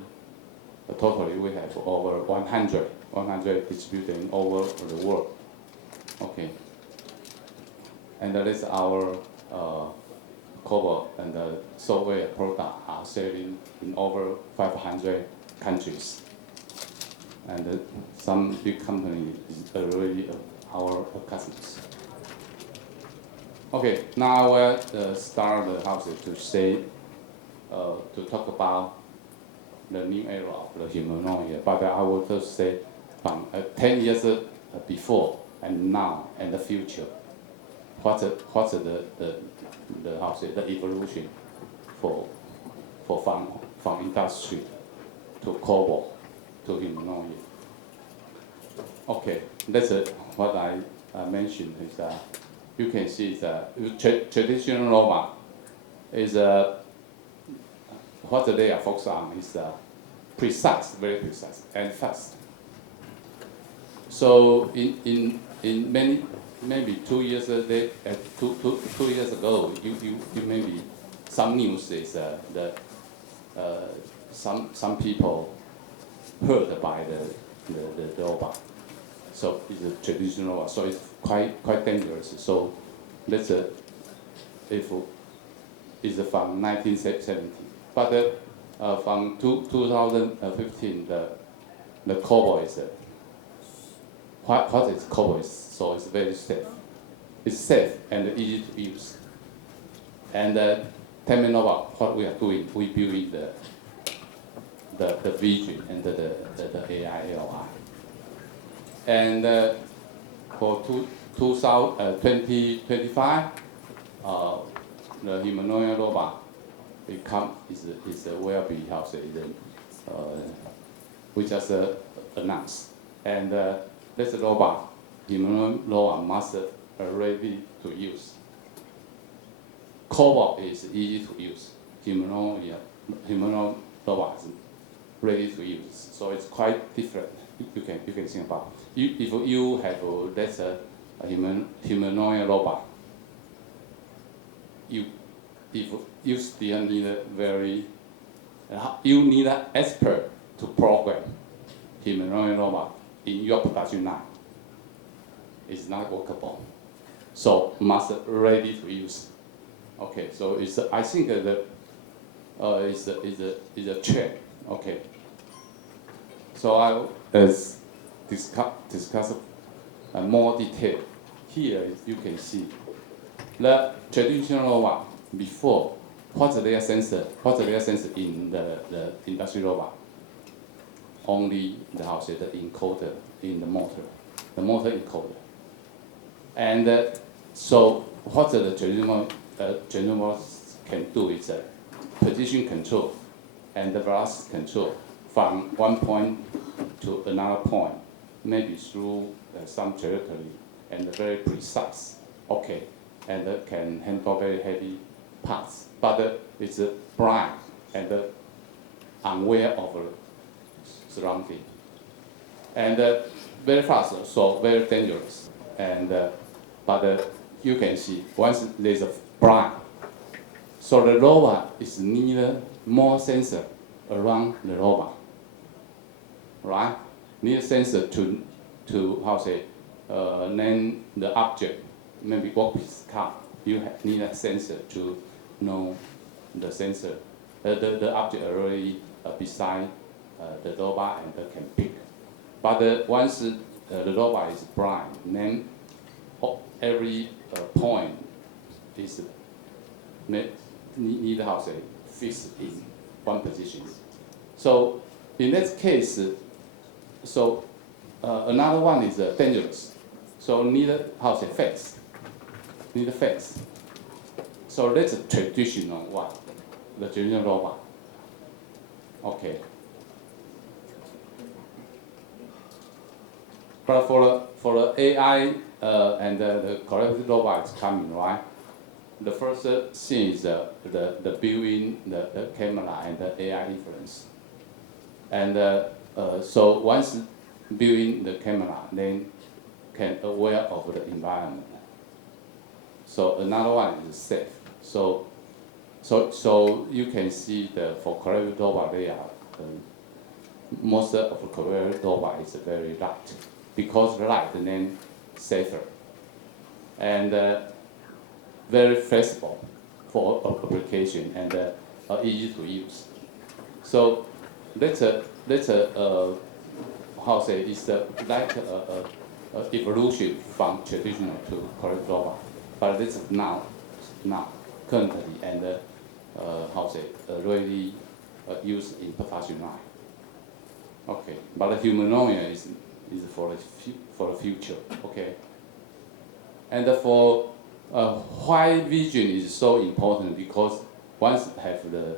totally we have over 100 distributors all over the world. Okay, and that is our cover and the software product are selling in over 500 countries, and some big company is already our customers. Okay, now I will start the house to say to talk about the new era of the humanoid. But I will just say from 10 years before and now and the future. What's the how say the evolution for from industry to cobalt to humanoid. Okay, that's what I mentioned is you can see the traditional robot is what they are focused on is precise, very precise and fast. So in many maybe 2 years two years ago, you maybe some news is that some people hurt by the robot. So it's a traditional robot, so it's quite dangerous. So that's if it's from 1970, but from 2015 the cobalt is what is cobalt is, so it's very safe. It's safe and easy to use. And Techman Robot, what we are doing, we build the vision and the AI LI. And for 2025, the humanoid robot will be how say we just announced. And this robot, humanoid robot, must ready to use. Cobot is easy to use. Humanoid robot is ready to use. So it's quite different. You can think about. If you have that's a humanoid robot, if you still need you need an expert to program humanoid robot in your production line. It's not workable. So must ready to use. Okay, so I think that is a trend. Okay. So I discuss more detail. Here you can see the traditional robot before. What's their sensor? What's their sensor in the industrial robot? Only the encoder in the motor encoder. And so what the traditional can do is position control and the velocity control from one point to another point, maybe through some territory, and very precise. Okay, and can handle very heavy parts, but it's blind and unaware of the surrounding, and very fast, so very dangerous. And but you can see once there's a blind, so the robot is need more sensor around the robot, right? Need a sensor to name the object, maybe workpiece car. You need a sensor to know the sensor, the object already beside the robot and can pick. But once the robot is blind, then every point is need fixed in one position. So in that case, so another one is dangerous. So need fence. Need a fence. So that's a traditional one, the traditional robot. Okay. But for the AI and the collaborative robot is coming, right? The first thing is the built-in the camera and the AI influence. And so once built-in the camera, then can aware of the environment. So another one is safe. So you can see for collaborative robot, they are most of the collaborative robot is very light, because light then safer and very flexible for application and easy to use. So it's like evolution from traditional to collaborative robot, but this is now currently and really used in production line. Okay, but the humanoid is for the future. Okay, and for why vision is so important, because once have the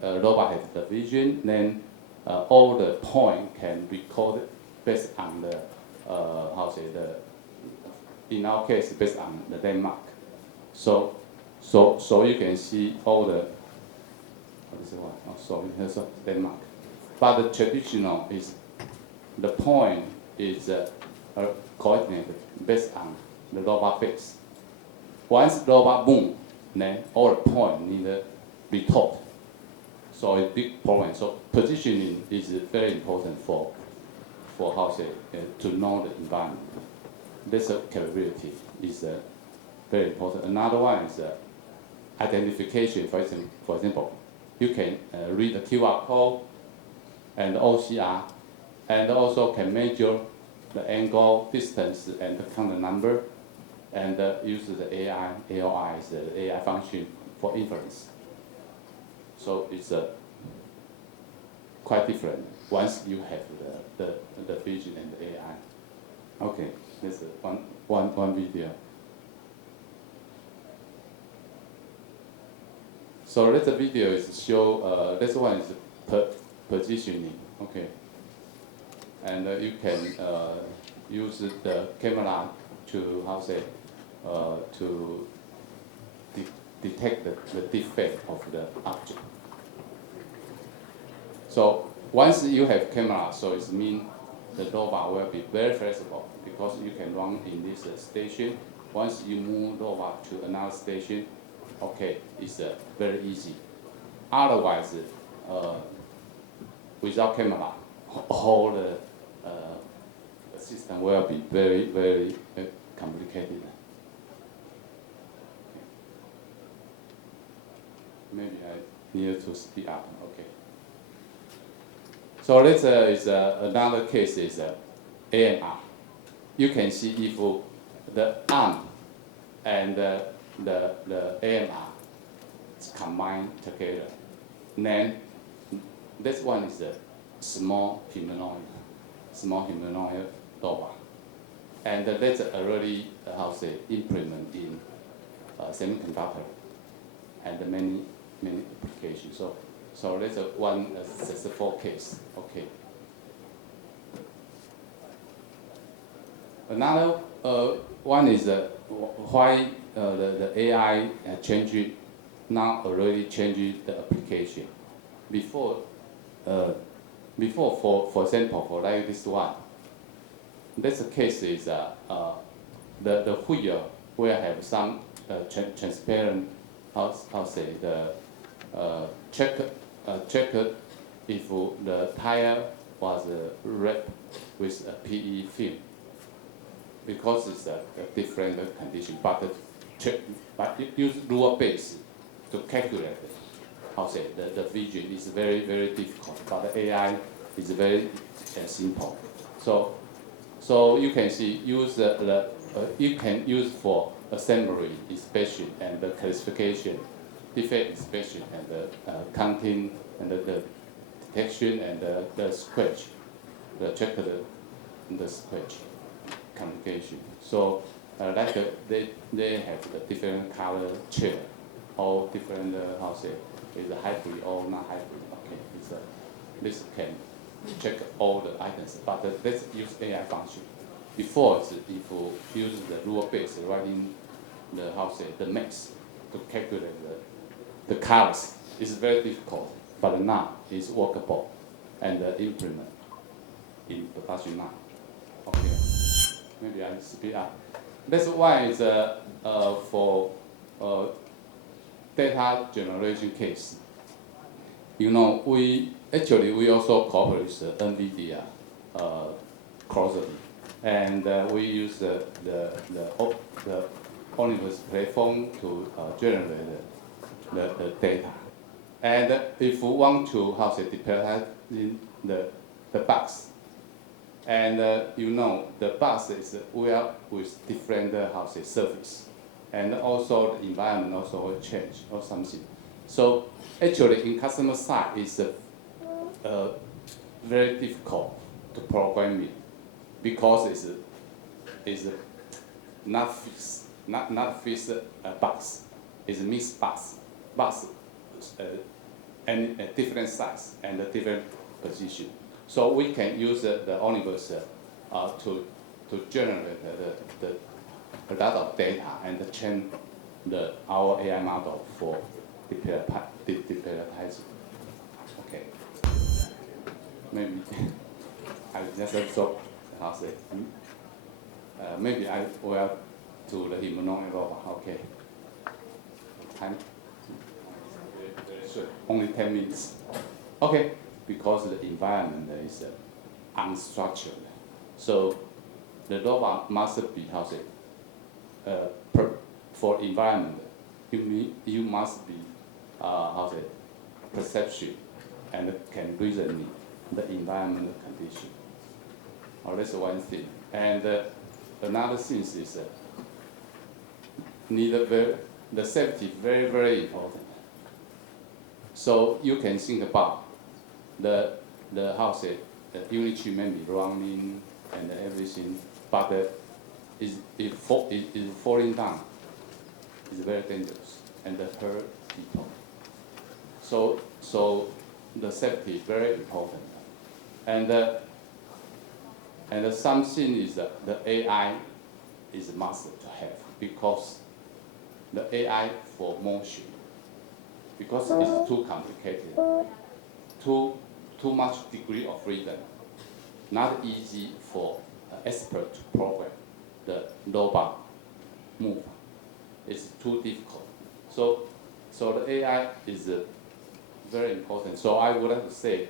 robot have the vision, then all the point can record based on the in our case based on the landmark. So you can see all the here's a landmark. But the traditional is the point is coordinated based on the robot base. Once robot move, then all the point need to be taught. So it's a big problem. So positioning is very important for to know the environment. This capability is very important. Another one is identification. For example, you can read the QR code and OCR, and also can measure the angle, distance, and count the number, and use the AI, AOI, the AI function for inference. So it's quite different once you have the vision and the AI. Okay, this is one video. So this video is show. This one is positioning. Okay. and you can use the camera to to detect the defect of the object. So once you have camera, so it means the robot will be very flexible because you can run in this station. Once you move robot to another station, okay, it's very easy. Otherwise, without camera, all the system will be very, very complicated. Maybe I need to speed up. Okay. So this is another case is AMR. You can see if the arm and the AMR is combined together, then this one is a small humanoid robot, and that's already implement in semiconductor and many applications. So that's one successful case. Okay. Another one is why the AI changed, now already changed the application. Before, for example, for like this one, this case is the wheel will have some transparent, check if the tire was wrapped with a PE film, because it's a different condition. But use rule base to calculate the vision is very, very difficult. But the AI is very simple. So you can see you can use for assembly inspection and the classification, defect inspection and the counting and the detection and the scratch, check the scratch communication. So like they have the different color chair, or different is a hybrid or not hybrid. Okay, this can check all the items, but let's use AI function. Before, if you use the rule base, writing the max to calculate the colors, is very difficult. But now it's workable and implement in production now. Okay, maybe I speed up. That's why it's for data generation case. You know, we also cooperate with NVIDIA closely, and we use the Omnibus platform to generate the data. And if we want to deploy in the box, and you know the box is well with different surface, and also the environment also will change or something. So actually, in customer side, it's very difficult to program it because it's not fixed, not fixed box. It's a mixed box. And a different size and a different position. So we can use the Omnibus to generate a lot of data and train our AI model for deploying. Okay. Maybe I just thought maybe I will to the humanoid robot. Okay. Time. Only 10 minutes. Okay, because the environment is unstructured. So the robot must be for environment. You must be perception and can reason the environmental condition. That's one thing. And another thing is the safety very, very important. So you can think about the unit chip may be running and everything, but is falling down. It's very dangerous and hurt people. So the safety is very important. And And something is the AI is a must to have because the AI for motion, because it's too complicated, too much degree of freedom, not easy for an expert to program the robot move. It's too difficult. So the AI is very important. So I would like to say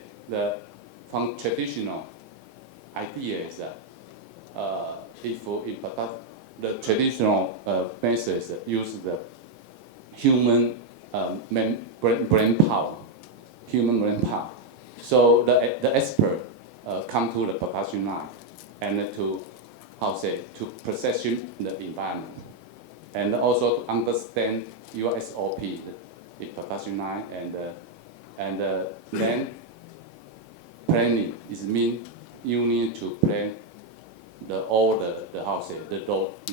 from traditional idea is that if in product, the traditional methods use the human brain power, human brain power. So the expert come to the production line and to to perception the environment and also to understand your SOP the production line and then planning is mean you need to plan all the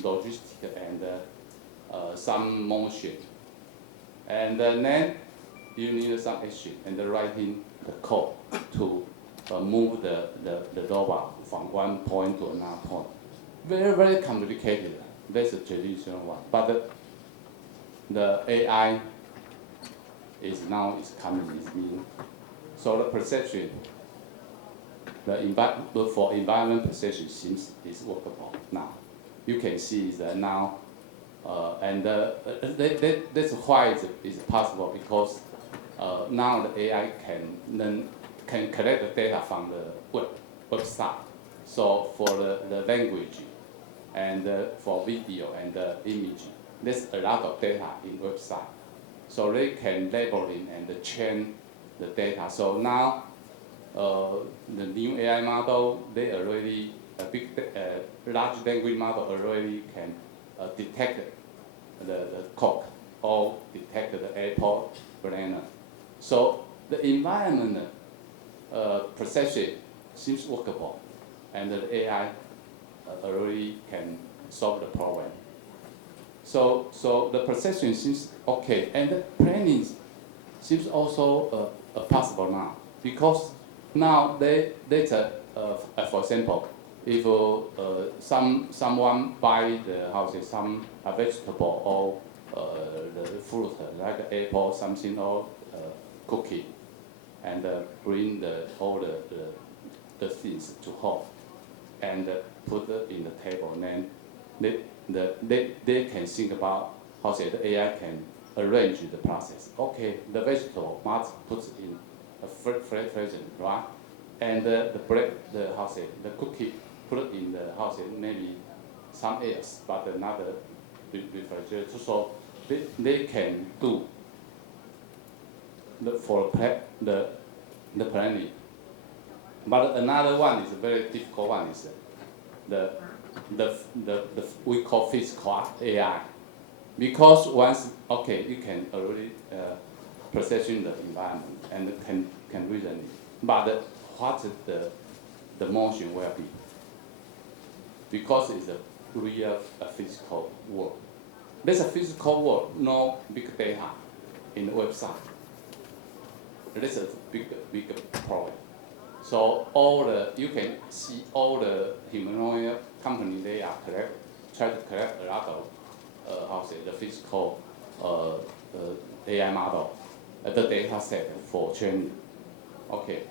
logistic and some motion and then you need some action and writing the code to move the robot from one point to another point. Very, very complicated. That's the traditional one. But the AI is now coming, is being. So the perception, for environment perception seems is workable now. You can see that now, and that's why it's possible because now the AI can collect the data from the website. So for the language and for video and image, there's a lot of data in website. So they can labeling and change the data. So now the new AI model, they already large language model already can detect the Coke or detect the airport banana. So the environment perception seems workable, and the AI already can solve the problem. So the perception seems okay, and the planning seems also possible now because now for example, if someone buy some vegetable or the fruit like apple something or cookie, and bring all the things to home and put it in the table, and then they can think about the AI can arrange the process. Okay, the vegetable must put in a frozen, right? And the bread, the cookie put it in the maybe some airs, but another refrigerator. So they can do the planning. But another one is a very difficult one is the we call physical AI, because once you can already perception the environment and can reason it, but what the motion will be, because it's a real physical world. There's a physical world, no big data in the website. This is a big problem. So you can see all the humanoid company, they are try to collect a lot of the physical AI model, the data set for training. Okay.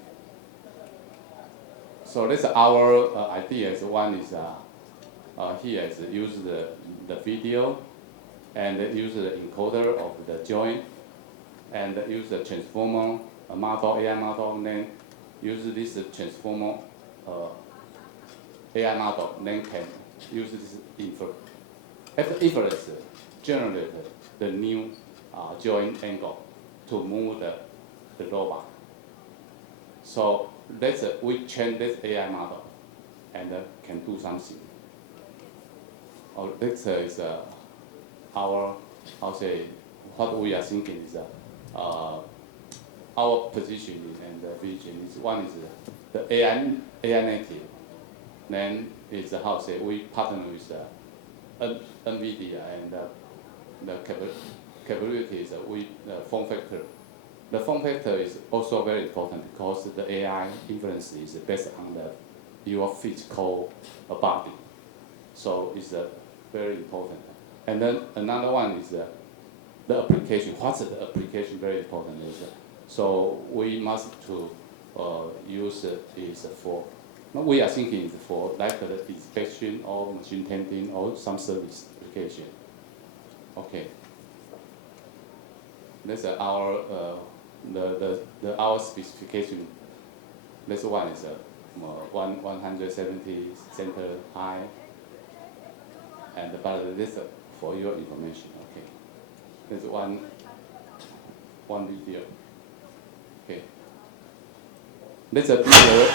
So that's our ideas. One is here is use the video and use the encoder of the joint and use the transformer model, AI model, and then use this transformer AI model, then can use this inference generate the new joint angle to move the robot. So we change this AI model and can do something. This is our what we are thinking is our position and vision is one is the AI native. Then is we partner with NVIDIA and the capabilities with the form factor. The form factor is also very important because the AI inference is based on your physical body. So it's very important. And then another one is the application. What's the application? Very important is so we must to use is for. We are thinking for like the inspection or machine tending or some service application. Okay. That's our our specification. This one is 170 center high, and but this for your information. Okay. There's one video. Okay. There's a video.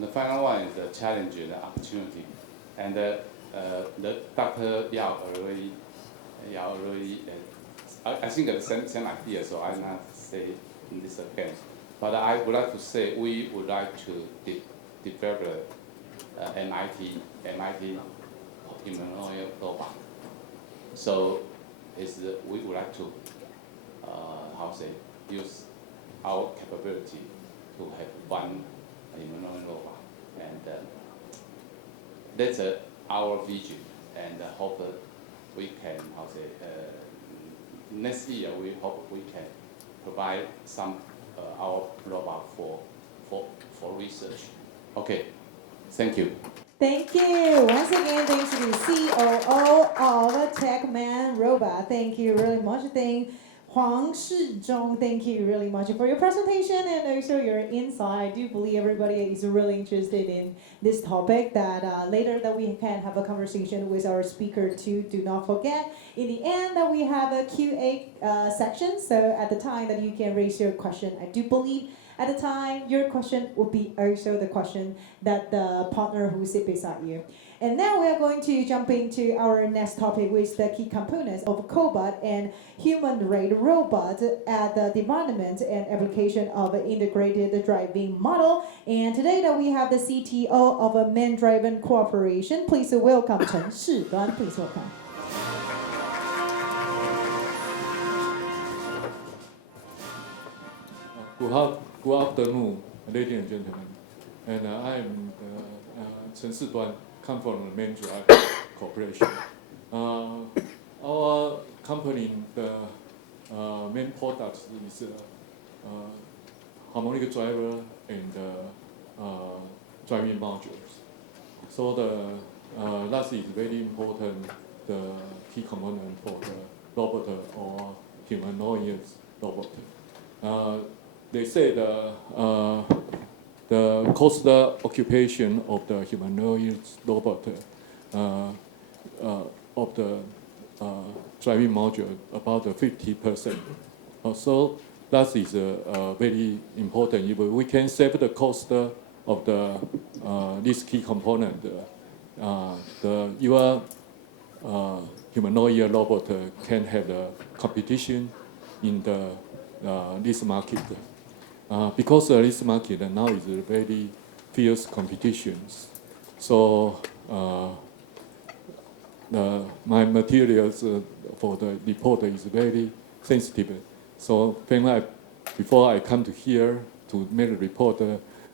The final one is the challenge, the opportunity, and the Dr. Yao already, I think the same idea, so I not say in this again. But I would like to say we would like to develop MIT humanoid robot. So we would like to use our capability to have one humanoid robot, and that's our vision, and hope we can next year we hope we can provide some our robot for research. Okay, thank you. Thank you. Once again, thanks to the COO of Techman Robot. Thank you really much. Thank Huang Shih-Jung, thank you really much for your presentation and also your insight. I do believe everybody is really interested in this topic, that later that we can have a conversation with our speaker too. Do not forget, in the end that we have a QA section, so at the time that you can raise your question. I do believe at the time your question will be also the question that the partner who sit beside you. And now we are going to jump into our next topic, with the key components of cobot and humanoid robot at the development and application of an integrated driving model. And today that we have the CTO of a Man-Driven Corporation. Please welcome Chen Shi Duang. Please welcome. Good afternoon, ladies and gentlemen. And I'm Chen Shi Duang, come from the Man-Driven Corporation. Our company, the main product is harmonic driver and driving modules. So that is very important, the key component for the robot or humanoid robot. They say the cost occupation of the humanoid robot of the driving module about 50%. So that is very important. If we can save the cost of this key component, your humanoid robot can have the competition in this market. because this market now is a very fierce competitions. So my materials for the report is very sensitive. So before I come to here to make a report,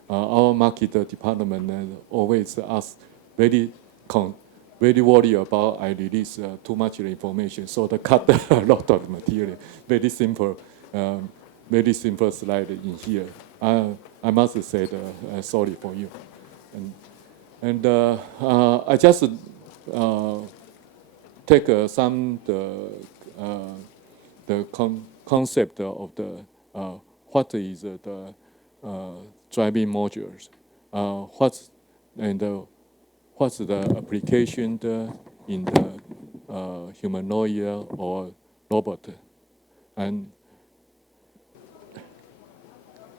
our market department always ask very worried about I release too much information. So they cut a lot of material. Very simple slide in here. I must say sorry for you. And I just take some the concept of the what is the driving modules, what's the application in the humanoid or robot, and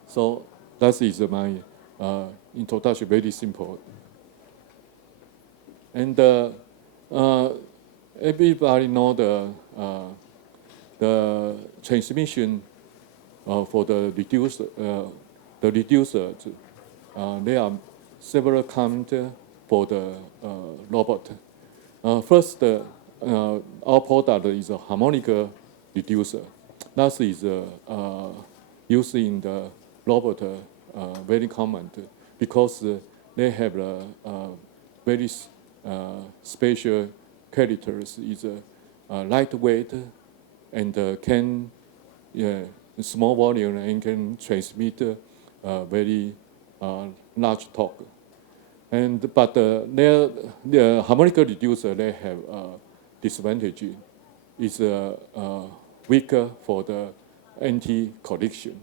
so that is my introduction. Very simple, and everybody know the transmission for the reducers. There are several kinds for the robot. First, our product is a harmonic reducer. That is used in the robot very common because they have very special characters. Is lightweight and can small volume and can transmit very large torque. But the harmonic reducer, they have disadvantage. It's weaker for the anti-collision.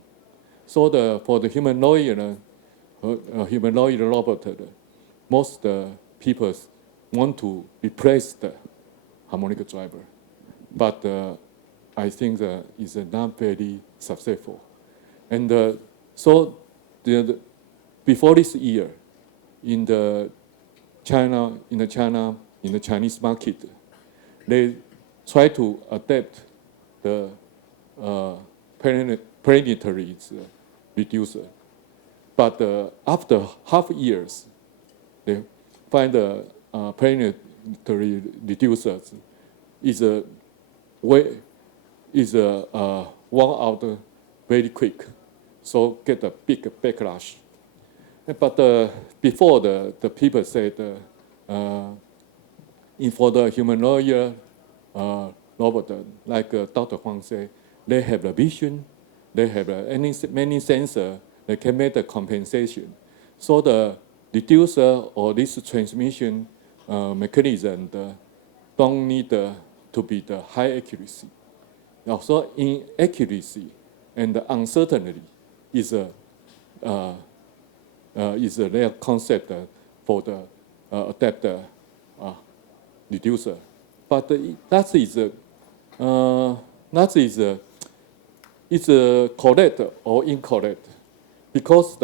So for the humanoid robot, most people want to replace the harmonic driver, but I think that is not very successful. And so before this year, in the Chinese market, they try to adapt the planetary reducer. But after half years, they find the planetary reducers is worn out very quick, so get a big backlash. But before the people said, for the humanoid robot, like Dr. Huang said, they have a vision, they have many sensors, they can make the compensation. So the reducer or this transmission mechanism don't need to be the high accuracy. Also, inaccuracy and uncertainty is their concept for the adapter reducer. But that is correct or incorrect, because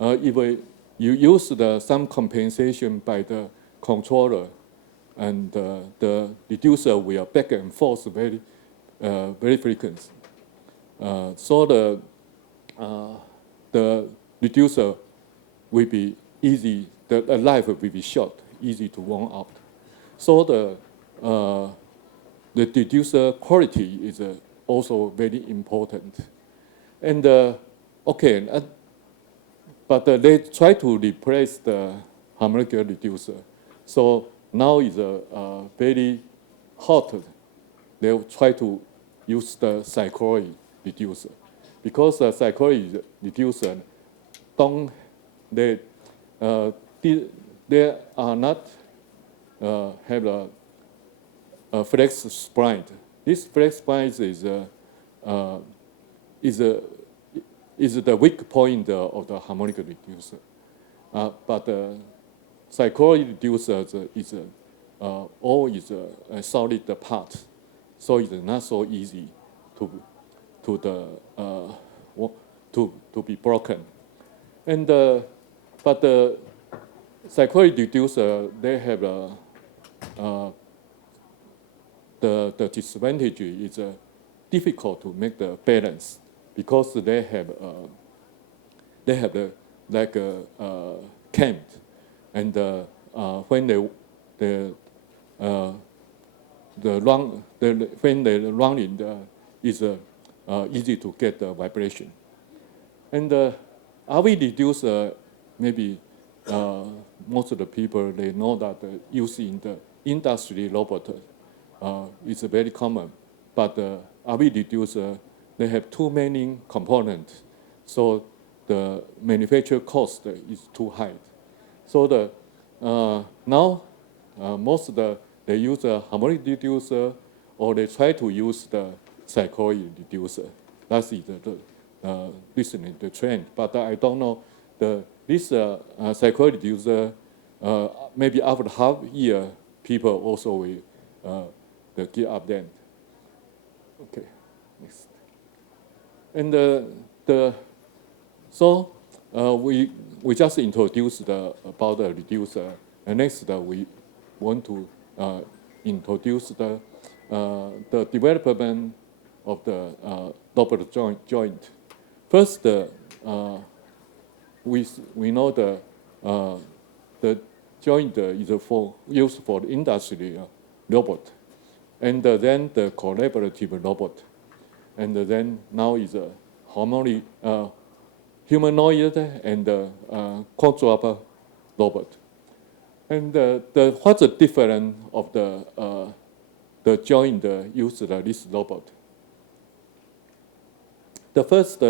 if you use some compensation by the controller, and the reducer will back and forth very frequent. So the reducer will be easy, the life will be short, easy to warm out. So the reducer quality is also very important. And but they try to replace the harmonic reducer. So now is very hot. They try to use the cycloid reducer, because the cycloid reducer they are not have a flex spline. This flex spline is the weak point of the harmonic reducer. But the cycloid reducer is all is a solid part, so it's not so easy to be broken. And but the cycloid reducer, they have the disadvantage is difficult to make the balance, because they have they have like a camp, and when when they running, is easy to get the vibration. And are we reduce maybe most of the people they know that using the industry robot is very common, but are we reduce they have too many components, so the manufacture cost is too high. So the now most of they use a harmonic reducer, or they try to use the cycloid reducer. That is the recently the trend. But I don't know this cycloid reducer. Maybe after half year, people also will give up then. Okay, next. And so we just introduced about the reducer, and next we want to introduce the development of the robot joint. First, we know the joint is used for the industry robot, and then the collaborative robot, and then now is a humanoid and quadruped robot. And what's the difference of the joint used this robot? The first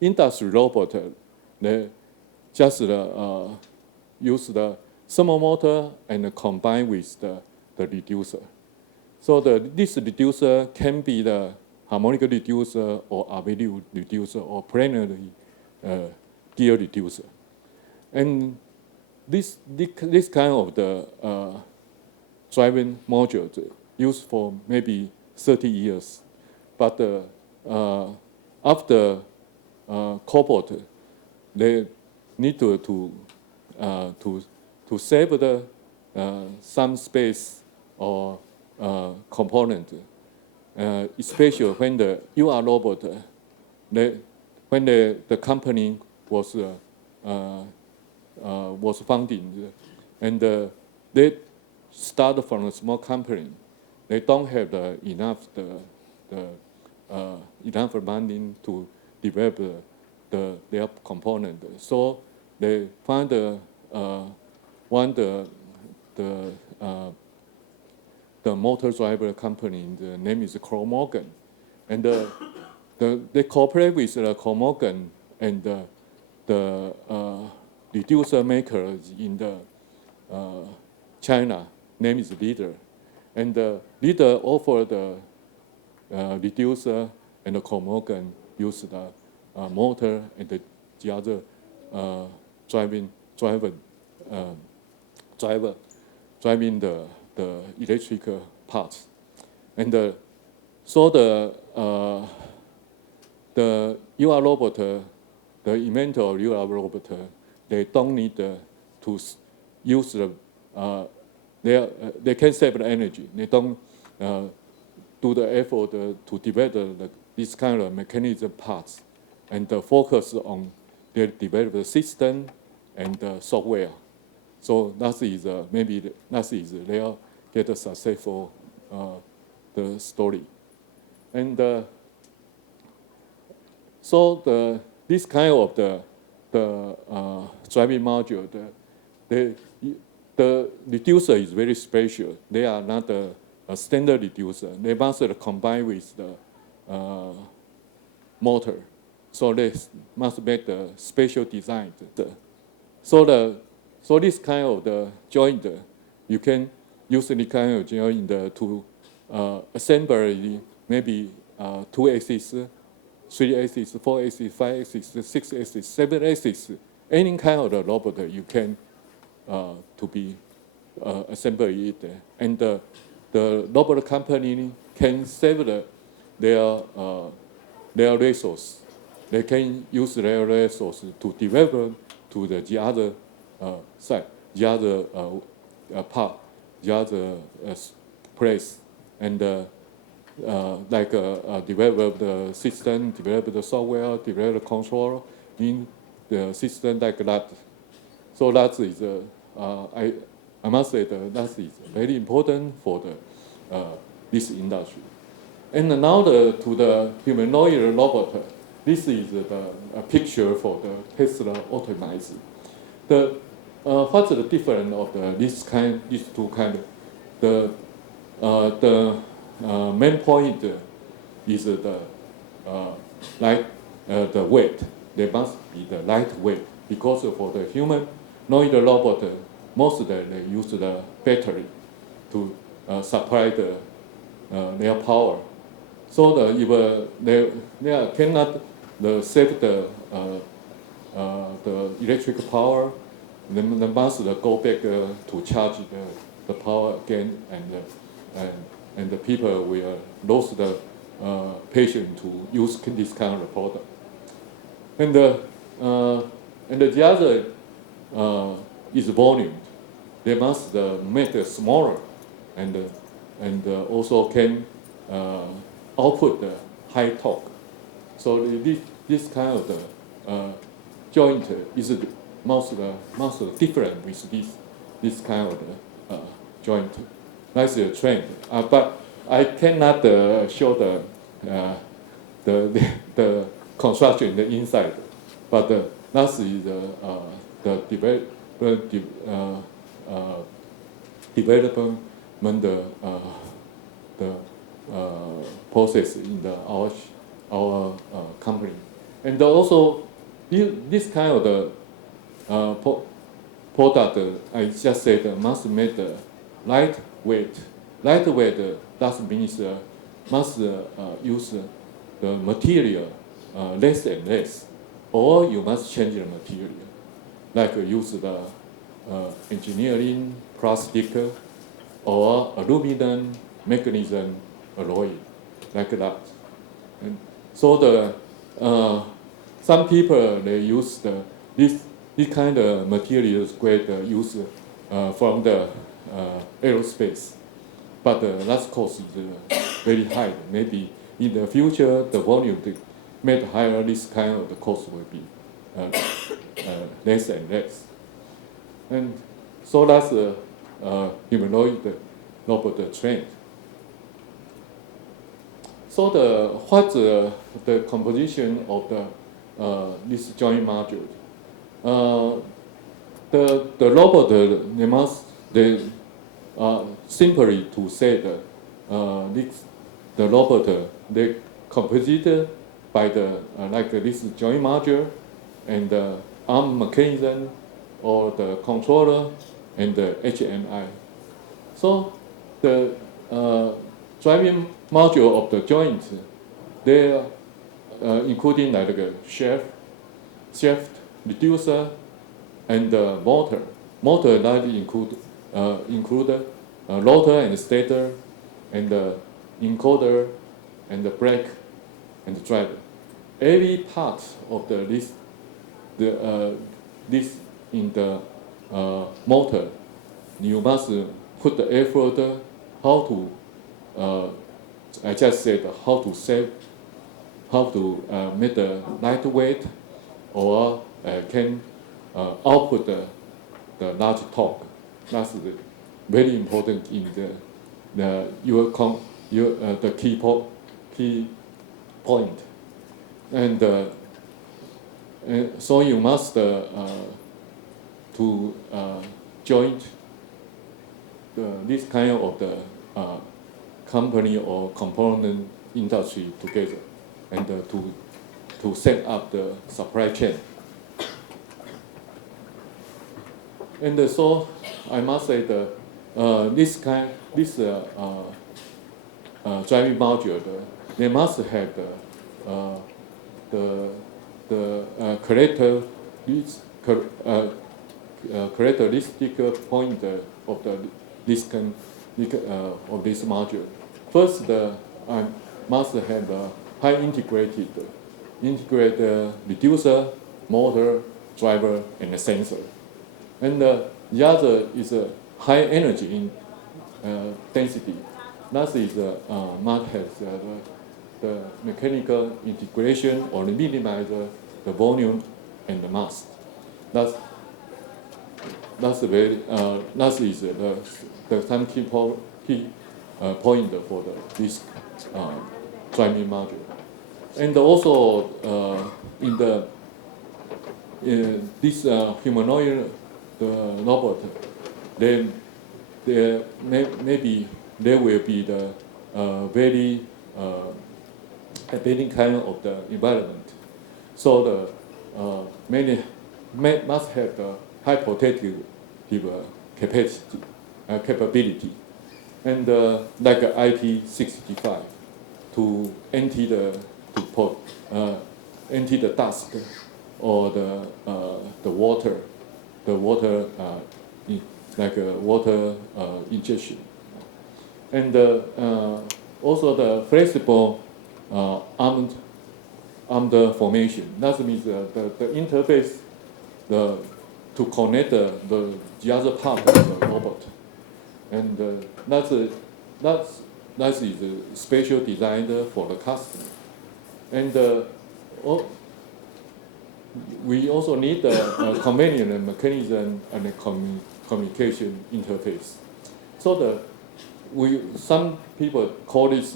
industry robot, they just use the thermal motor and combine with the reducer. So this reducer can be the harmonic reducer or RVD reducer or planetary gear reducer. And this kind of the driving module used for maybe 30 years, but after cobalt, they need to save the some space or component, especially when the UR robot, when the company was founded, and they start from a small company. They don't have enough money to develop their component. So they find the motor driver company. The name is Chromogen, and they cooperate with Chromogen and the reducer makers in China. Name is Leader, and Leader offered the reducer, and the Chromogen use the motor and the other driving the electrical parts. And so the UR robot, the inventor of UR robot, they don't need to use they can save the energy. They don't do the effort to develop this kind of mechanism parts, and focus on their developed system and software. So that is maybe that is their get a successful the story. And so this kind of the driving module, the reducer is very special. They are not a standard reducer. They must combine with the motor. So they must make the special design. So this kind of the joint, you can use any kind of joint to assemble maybe 2 axis, 3 axis, 4 axis, 5 axis, 6 axis, 7 axis, any kind of the robot you can to be assemble it. And the robot company can save their resource. They can use their resource to develop to the other side, the other part, the other place, and like develop the system, develop the software, develop the control in the system like that. So that is, I must say that is very important for this industry. And now to the humanoid robot, this is the picture for the Tesla Optimizer. What's the difference of these two kind? The main point is the weight. They must be the lightweight because for the humanoid robot, most of them they use the battery to supply their power. So if they cannot save the electric power, they must go back to charge the power again, and the people will lose the patient to use this kind of product. And the other is volume. They must make it smaller and also can output the high torque. So this kind of joint is most different with this kind of joint. That's a trend. But I cannot show the construction in the inside. But that is the development the process in our company. And also this kind of product I just said must make lightweight. Lightweight that means must use the material less and less, or you must change the material, like use the engineering plastic or aluminum mechanism alloy, like that. And so some people they use this kind of materials grade use from the aerospace, but that cost is very high. Maybe in the future the volume to make higher, this kind of the cost will be less and less. And so that's humanoid robot trend. So what's the composition of this joint module? The robot they simply to say that the robot they composited by like this joint module and the arm mechanism or the controller and the HMI. So the driving module of the joint, they are including like a shaft, reducer, and motor. Motor that include rotor and stator, and encoder, and the brake, and the driver. Every part of this in the motor, you must put the effort how to. I just said how to save, how to make the lightweight, or can output the large torque. That's very important in the key point. And so you must to join this kind of the company or component industry together, and to set up the supply chain. And so I must say this driving module, they must have the characteristic point of this module. First, I must have a high integrated reducer, motor, driver, and a sensor. And the other is a high energy in density. That is must have the mechanical integration or minimize the volume and the mast. That's very that is the some key point for this driving module. And also in this humanoid robot, maybe there will be the very any kind of the environment. So the many must have the high protective capability, and like IP65 to empty the dust or the water, like water injection, and also the flexible armed formation. That means the interface to connect the other part of the robot, and that is a special designed for the customer, and we also need a convenient mechanism and a communication interface. So some people call this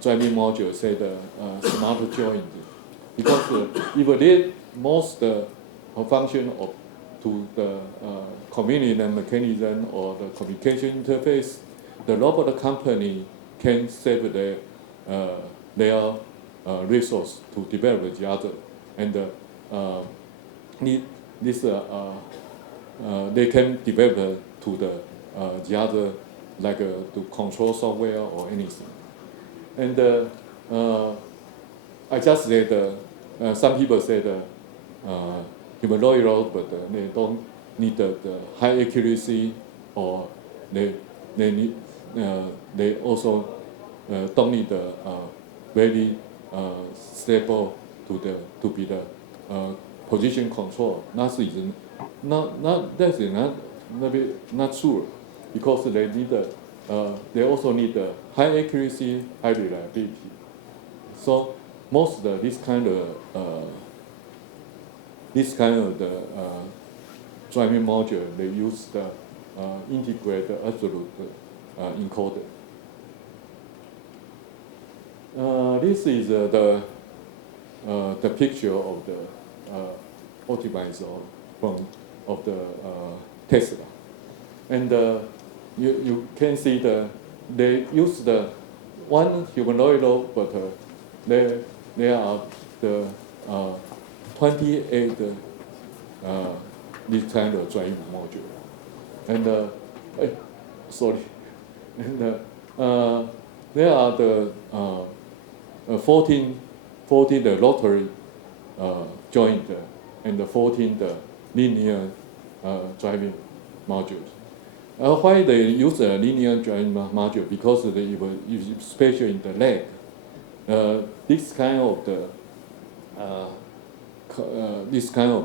driving module, say the smart joint, because if they most function to the convenient mechanism or the communication interface, the robot company can save their resource to develop the other, and they can develop to the other, like to control software or anything. And I just said some people say humanoid robot they don't need the high accuracy, or they also don't need the very stable to be the position control. That's not true, because they also need high accuracy, high reliability. So most of this kind of the driving module, they use the integrated absolute encoder. This is the picture of the optimizer of the Tesla, and you can see they use the one humanoid robot. There are the 28 this kind of driving module, and sorry, and there are the 14 the rotary joint and the 14 the linear driving modules. Why they use a linear driving module? Because especially in the leg, this kind of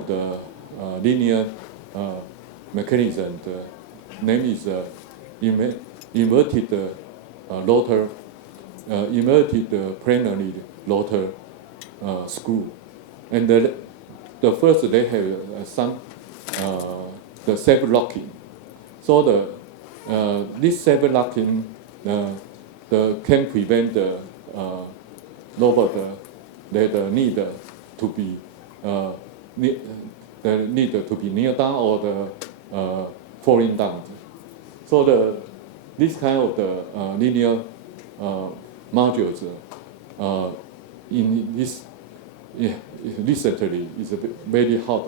the linear mechanism. The name is inverted rotor, inverted plenary rotor screw, and the first they have some the self locking. So this self locking can prevent the robot that need to be kneel down or falling down. So this kind of the linear modules in this recently is very hot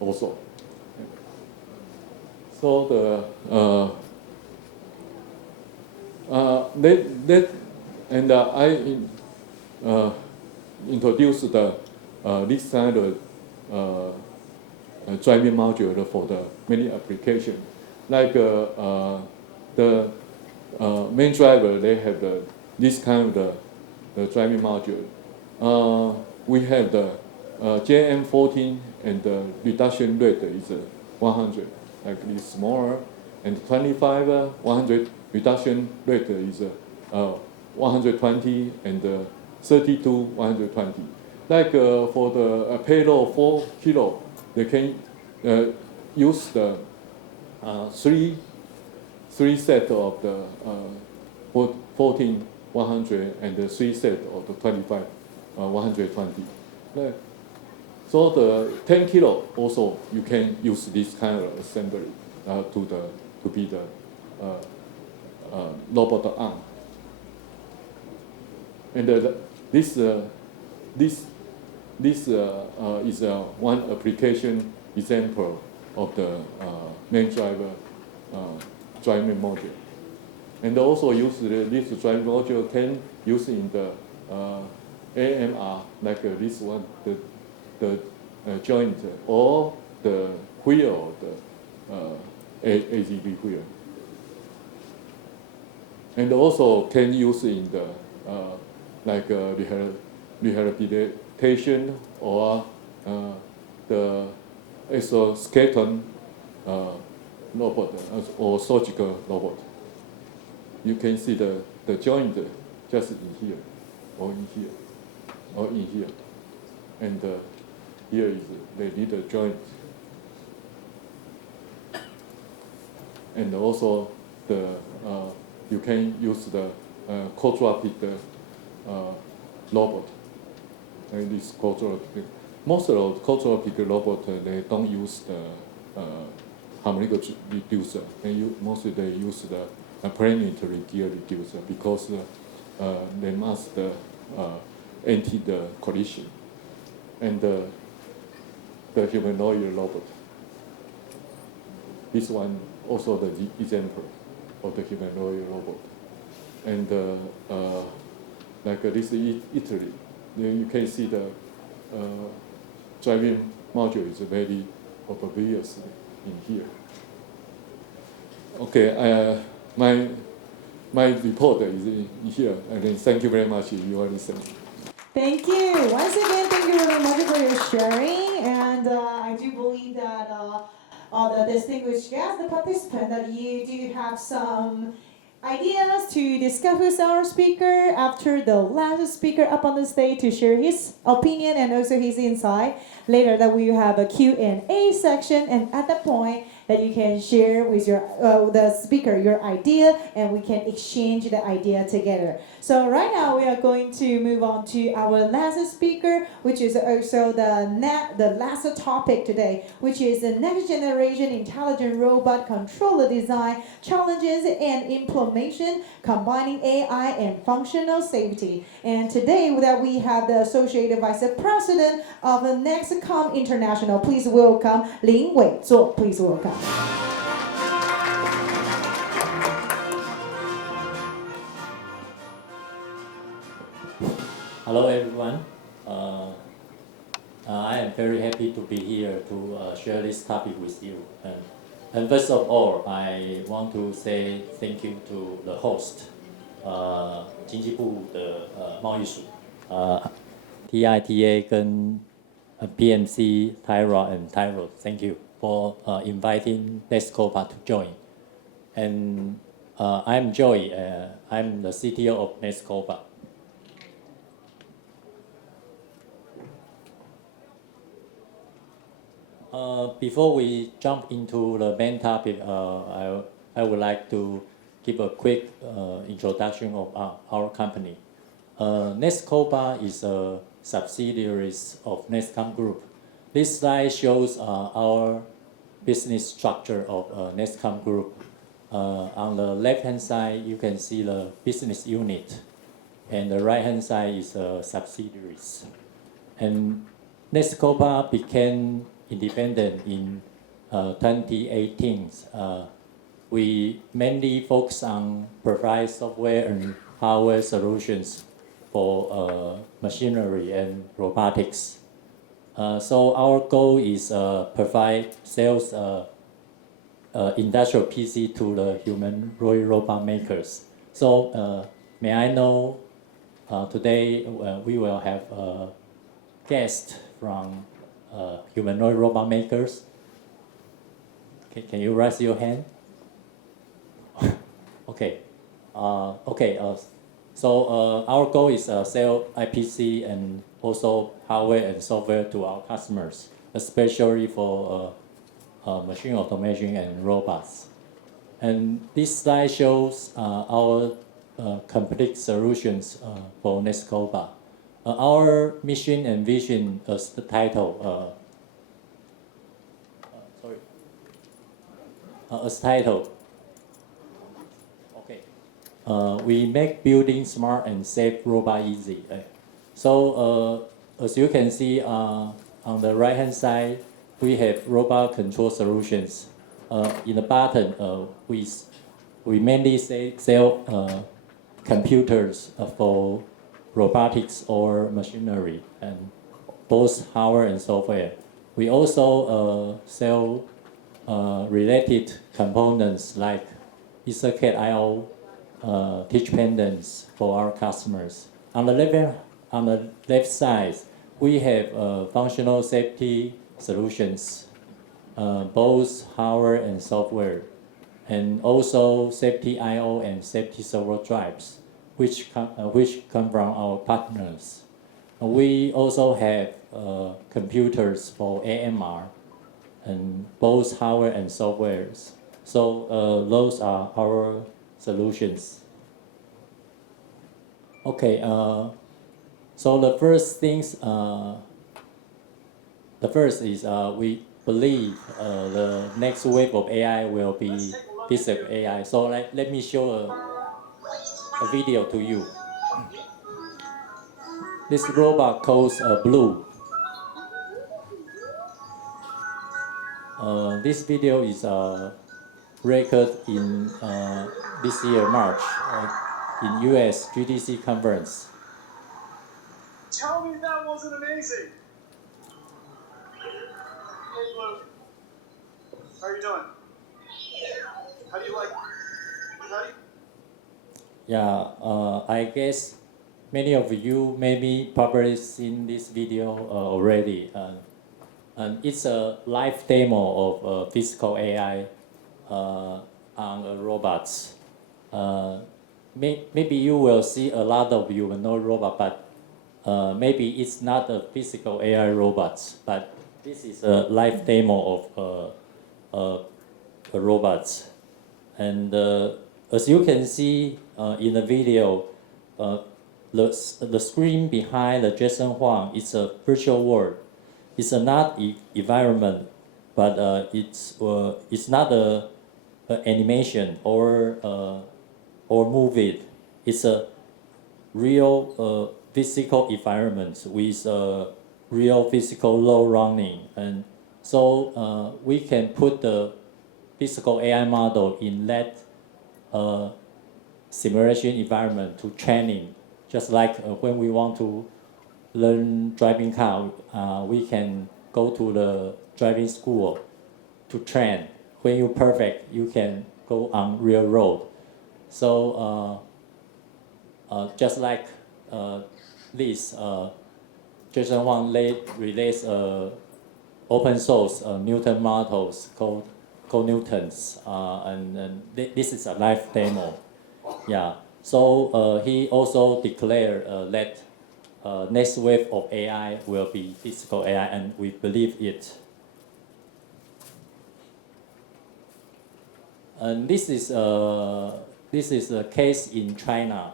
also. So I introduced this kind of driving module for the many applications. Like the main driver, they have this kind of the driving module. We have the JM14, and the reduction rate is 100, like this smaller, and 25 100 reduction rate is 120, and 32 120. like for the payload 4 kilo, they can use the three set of the 14 100 and the 3 set of the 25 120. So the 10 kilo also you can use this kind of assembly to be the robot arm. And this is one application example of the main driver driving module. And also use this driving module can use in the AMR like this one, the joint or the wheel, the AGV wheel. And also can use in the like rehabilitation or the exoskeleton robot or surgical robot. You can see the joint just in here, or in here, or in here. And here is they need a joint. And also you can use the quadratic robot. And this quadratic, most of the quadratic robot they don't use the harmonic reducer. Mostly they use the planetary gear reducer because they must anti the collision. And the humanoid robot. This one also the example of the humanoid robot. And like this is Italy. You can see the driving module is very obvious in here. Okay, my report is in here. And then thank you very much if you are listening. Thank you. Once again, thank you very much for your sharing. And I do believe that all the distinguished guests, the participants, that you do have some ideas to discuss with our speaker after the last speaker up on the stage to share his opinion and also his insight. Later that we have a Q&A section, and at that point that you can share with your the speaker your idea, and we can exchange the idea together. So right now we are going to move on to our last speaker, which is also the last topic today, which is the next generation intelligent robot controller design challenges and implementation, combining AI and functional safety. And today that we have the Associate Vice President of the Nexcom International. Please welcome Lin Wei-Zuo. Please welcome. Hello everyone. I am very happy to be here to share this topic with you. And first of all, I want to say thank you to the host, 经济部的贸易署，TITA 跟PMC, Taiwan and Taiwan. Thank you for inviting Nescopa to join. And I'm Joey. I'm the CTO of Nescopa. Before we jump into the main topic, I would like to give a quick introduction of our company. Nescopa is a subsidiary of Nescom Group. This slide shows our business structure of Nescom Group. On the left-hand side, you can see the business unit, and the right-hand side is subsidiaries. And Nescopa became independent in 2018. We mainly focus on provide software and hardware solutions for machinery and robotics. So our goal is provide sales industrial PC to the humanoid robot makers. So may I know today we will have a guest from humanoid robot makers. Can you raise your hand? Okay. So our goal is sell IPC and also hardware and software to our customers, especially for machine automation and robots. And this slide shows our complete solutions for Nescoba. Our mission and vision as the title, okay. We make building smart and safe robot easy. So as you can see on the right hand side, we have robot control solutions. In the bottom, we mainly sell computers for robotics or machinery, and both hardware and software. We also sell related components like EtherCAT I/O, teach pendants for our customers. On the left side, we have functional safety solutions, both hardware and software, and also safety I/O and safety server drives, which come from our partners. We also have computers for AMR, and both hardware and software. So those are our solutions. Okay, so the first is we believe the next wave of AI will be physical AI. So let me show a video to you. This robot calls Blue. This video is recorded in this year, March, in US GDC conference. Tell me that wasn't amazing. Hey, Blue. How are you doing? How do you like? Yeah, I guess many of you maybe probably seen this video already. And it's a live demo of physical AI on robots. Maybe you will see a lot of humanoid robot, but maybe it's not a physical AI robots, but this is a live demo of robots. And as you can see in the video, the screen behind the Jason Huang is a virtual world. It's not environment, but it's not a animation or movie. It's a real physical environment with real physical load running, and so we can put the physical AI model in that simulation environment to training, just like when we want to learn driving car, we can go to the driving school to train. When you're perfect, you can go on real road. So just like this, Jason Huang released open source Newton models called Newtons, and this is a live demo. Yeah. So he also declared that next wave of AI will be physical AI, and we believe it. And this is a case in China.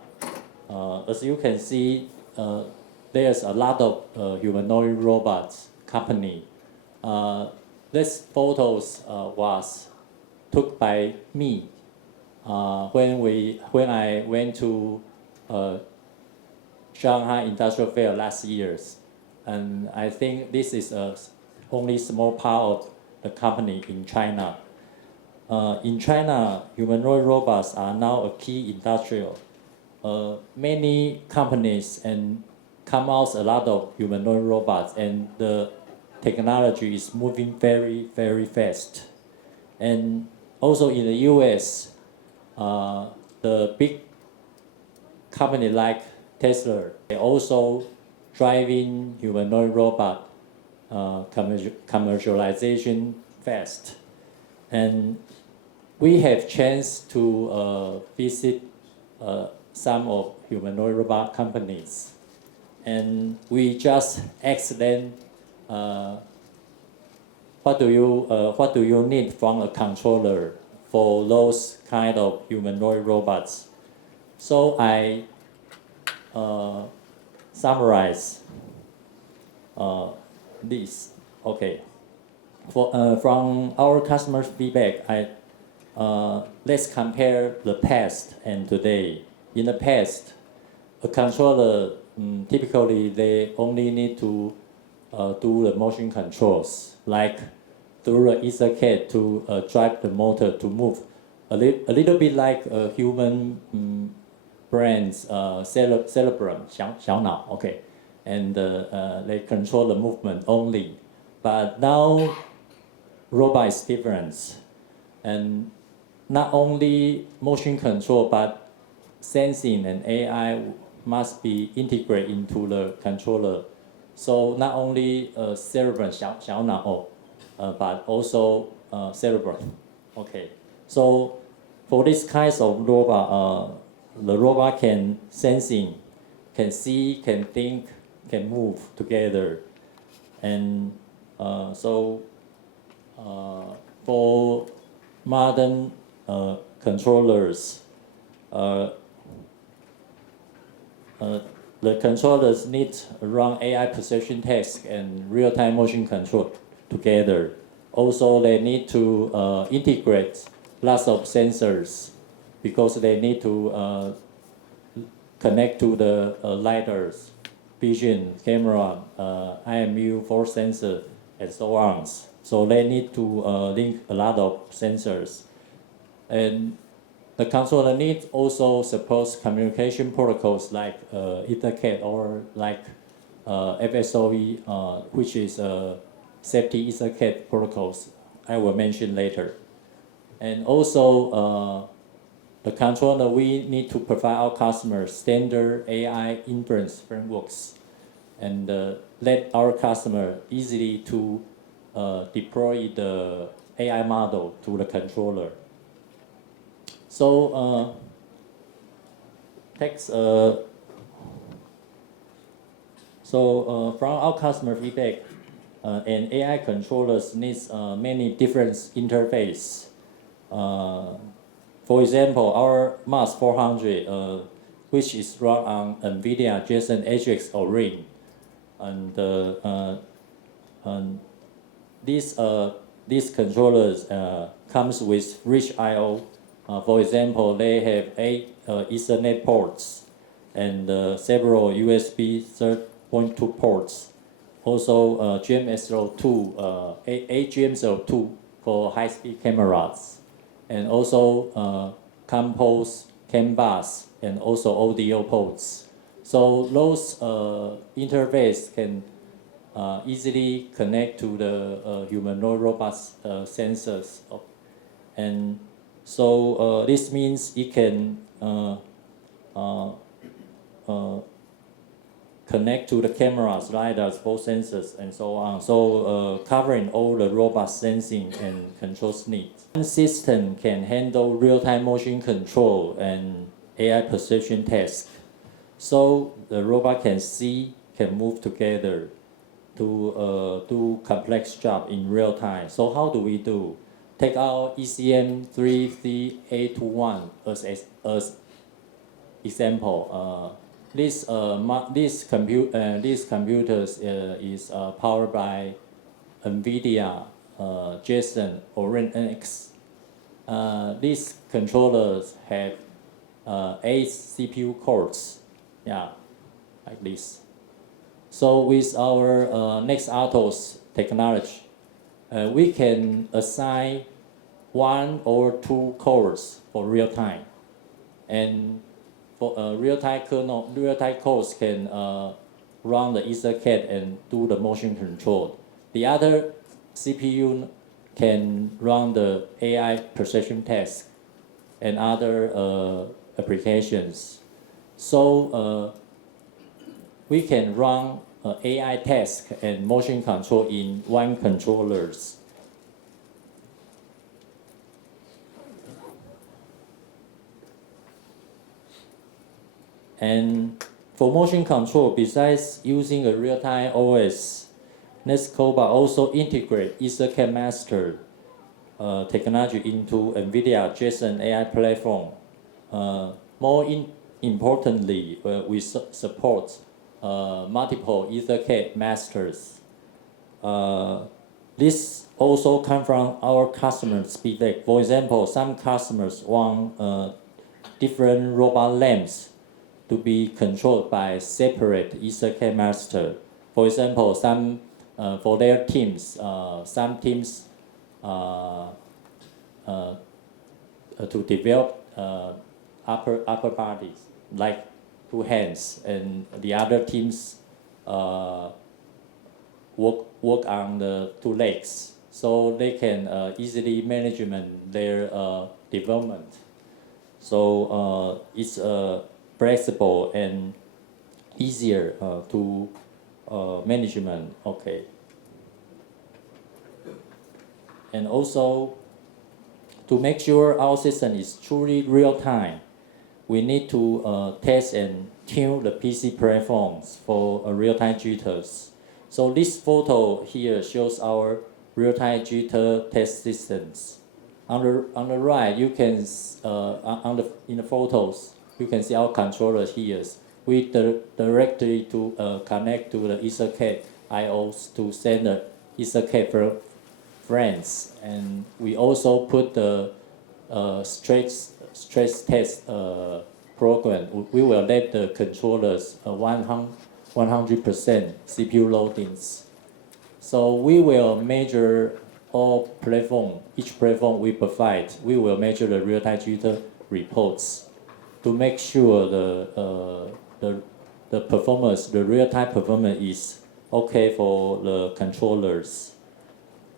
As you can see, there's a lot of humanoid robots company. This photos was took by me when I went to Shanghai Industrial Fair last year, and I think this is only small part of the company in China. In China, humanoid robots are now a key industrial. Many companies and come out a lot of humanoid robots, and the technology is moving very, very fast. And also in the US, the big company like Tesla, they also driving humanoid robot commercialization fast. And we have chance to visit some of humanoid robot companies. and we just ask them, what do you need from a controller for those kind of humanoid robots? So I summarize this. Okay. From our customers' feedback, let's compare the past and today. In the past, a controller typically they only need to do the motion controls, like through the Ethernet to drive the motor to move, a little bit like a human brain's cerebrum, 小脑, okay, and they control the movement only. But now, robot is different, and not only motion control, but sensing and AI must be integrated into the controller. So not only cerebrum, 小脑, but also cerebrum. Okay. So for this kind of robot, the robot can sensing, can see, can think, can move together, and for modern controllers, the controllers need to run AI perception tasks and real-time motion control together. Also, they need to integrate lots of sensors because they need to connect to the lidars, vision, camera, IMU, force sensor, and so on. So they need to link a lot of sensors. And the controller needs also supports communication protocols like Ethernet or like FSOE, which is safety Ethernet protocols I will mention later. And also the controller, we need to provide our customers standard AI inference frameworks and let our customer easily to deploy the AI model to the controller. So from our customer feedback, an AI controllers needs many different interface. For example, our MAS 400, which is run on NVIDIA Jetson HX or Ring, and these controllers comes with rich I/O. For example, they have 8 Ethernet ports and several USB 3.2 ports. Also, GMSO2, 8 GMSO2 for high-speed cameras, and also compose, CAN bus, and also audio ports. So those interface can easily connect to the humanoid robots sensors, and so this means it can connect to the cameras, lidars, force sensors, and so on. So covering all the robot sensing and control needs. One system can handle real-time motion control and AI perception tasks. So the robot can see, can move together to do complex job in real time. So how do we do? Take our ECM 33A21 as example. This computers is powered by NVIDIA Jetson Orin NX. These controllers have 8 CPU cores, yeah, like this. So with our Next Autos technology, we can assign 1 or 2 cores for real time, and for real-time cores can run the Ethernet and do the motion control. The other CPU can run the AI perception task and other applications. So we can run AI task and motion control in one controllers. And For motion control, besides using a real-time OS, Nextcobot also integrate EtherCAT master technology into NVIDIA Jetson AI platform. Importantly, we support multiple EtherCAT masters. This also comes from our customers' feedback. For example, some customers want different robot lamps to be controlled by separate EtherCAT master. For example, some for their teams, some teams to develop upper bodies like two hands, and the other teams work on the two legs, so they can easily manage their development. So it's flexible and easier to management. Okay. And also, to make sure our system is truly real time, we need to test and tune the PC platforms for real-time jitters. So this photo here shows our real-time jitter test systems. On the right, you can in the photos you can see our controller here. We directly to connect to the EtherCAT IOs to send the EtherCAT frames, and we also put the stress test program. We will let the controllers 100% CPU loadings. So we will measure all platform, each platform we provide. We will measure the real-time jitter reports to make sure the performance, the real-time performance is okay for the controllers.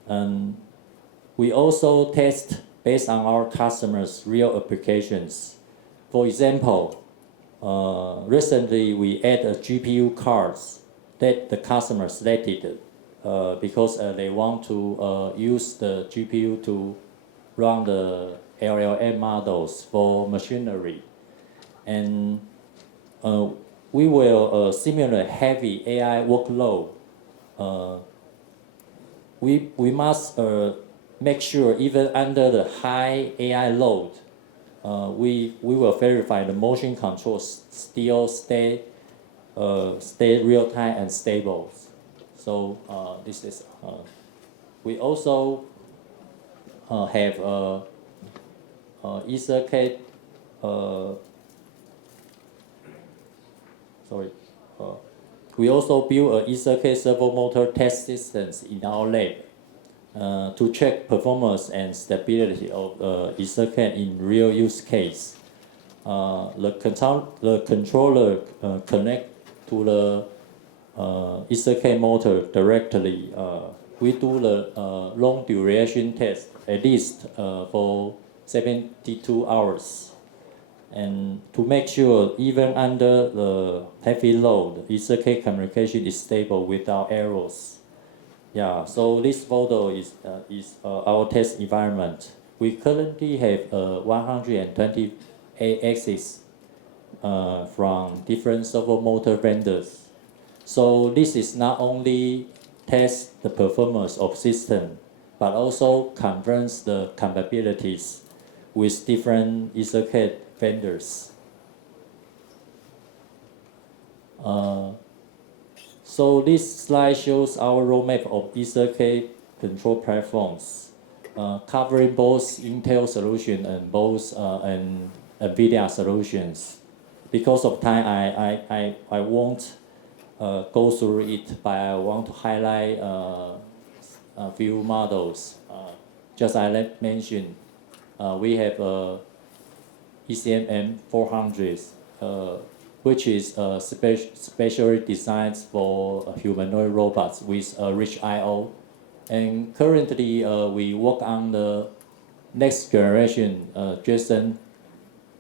And we also test based on our customers' real applications. For example, recently we added GPU cards that the customer selected because they want to use the GPU to run the LLM models for machinery. And we will simulate heavy AI workload. We must make sure even under the high AI load, we will verify the motion control still stay real time and stable. So this is we also have EtherCAT. We also build a EtherCAT servo motor test systems in our lab to check performance and stability of EtherCAT in real use case. The controller connect to the EtherCAT motor directly. We do the long duration test at least for 72 hours. And to make sure even under the heavy load, EtherCAT communication is stable without errors. Yeah, so this photo is our test environment. We currently have 128 axes from different servo motor vendors. So this is not only test the performance of system, but also confirms the compatibilities with different EtherCAT vendors. So this slide shows our roadmap of EtherCAT control platforms, covering both Intel solution and both and NVIDIA solutions. Because of time, I won't go through it, but I want to highlight a few models. Just I mentioned, we have ECMM 400, which is specially designed for humanoid robots with rich I/O. And currently, we work on the next generation Jetson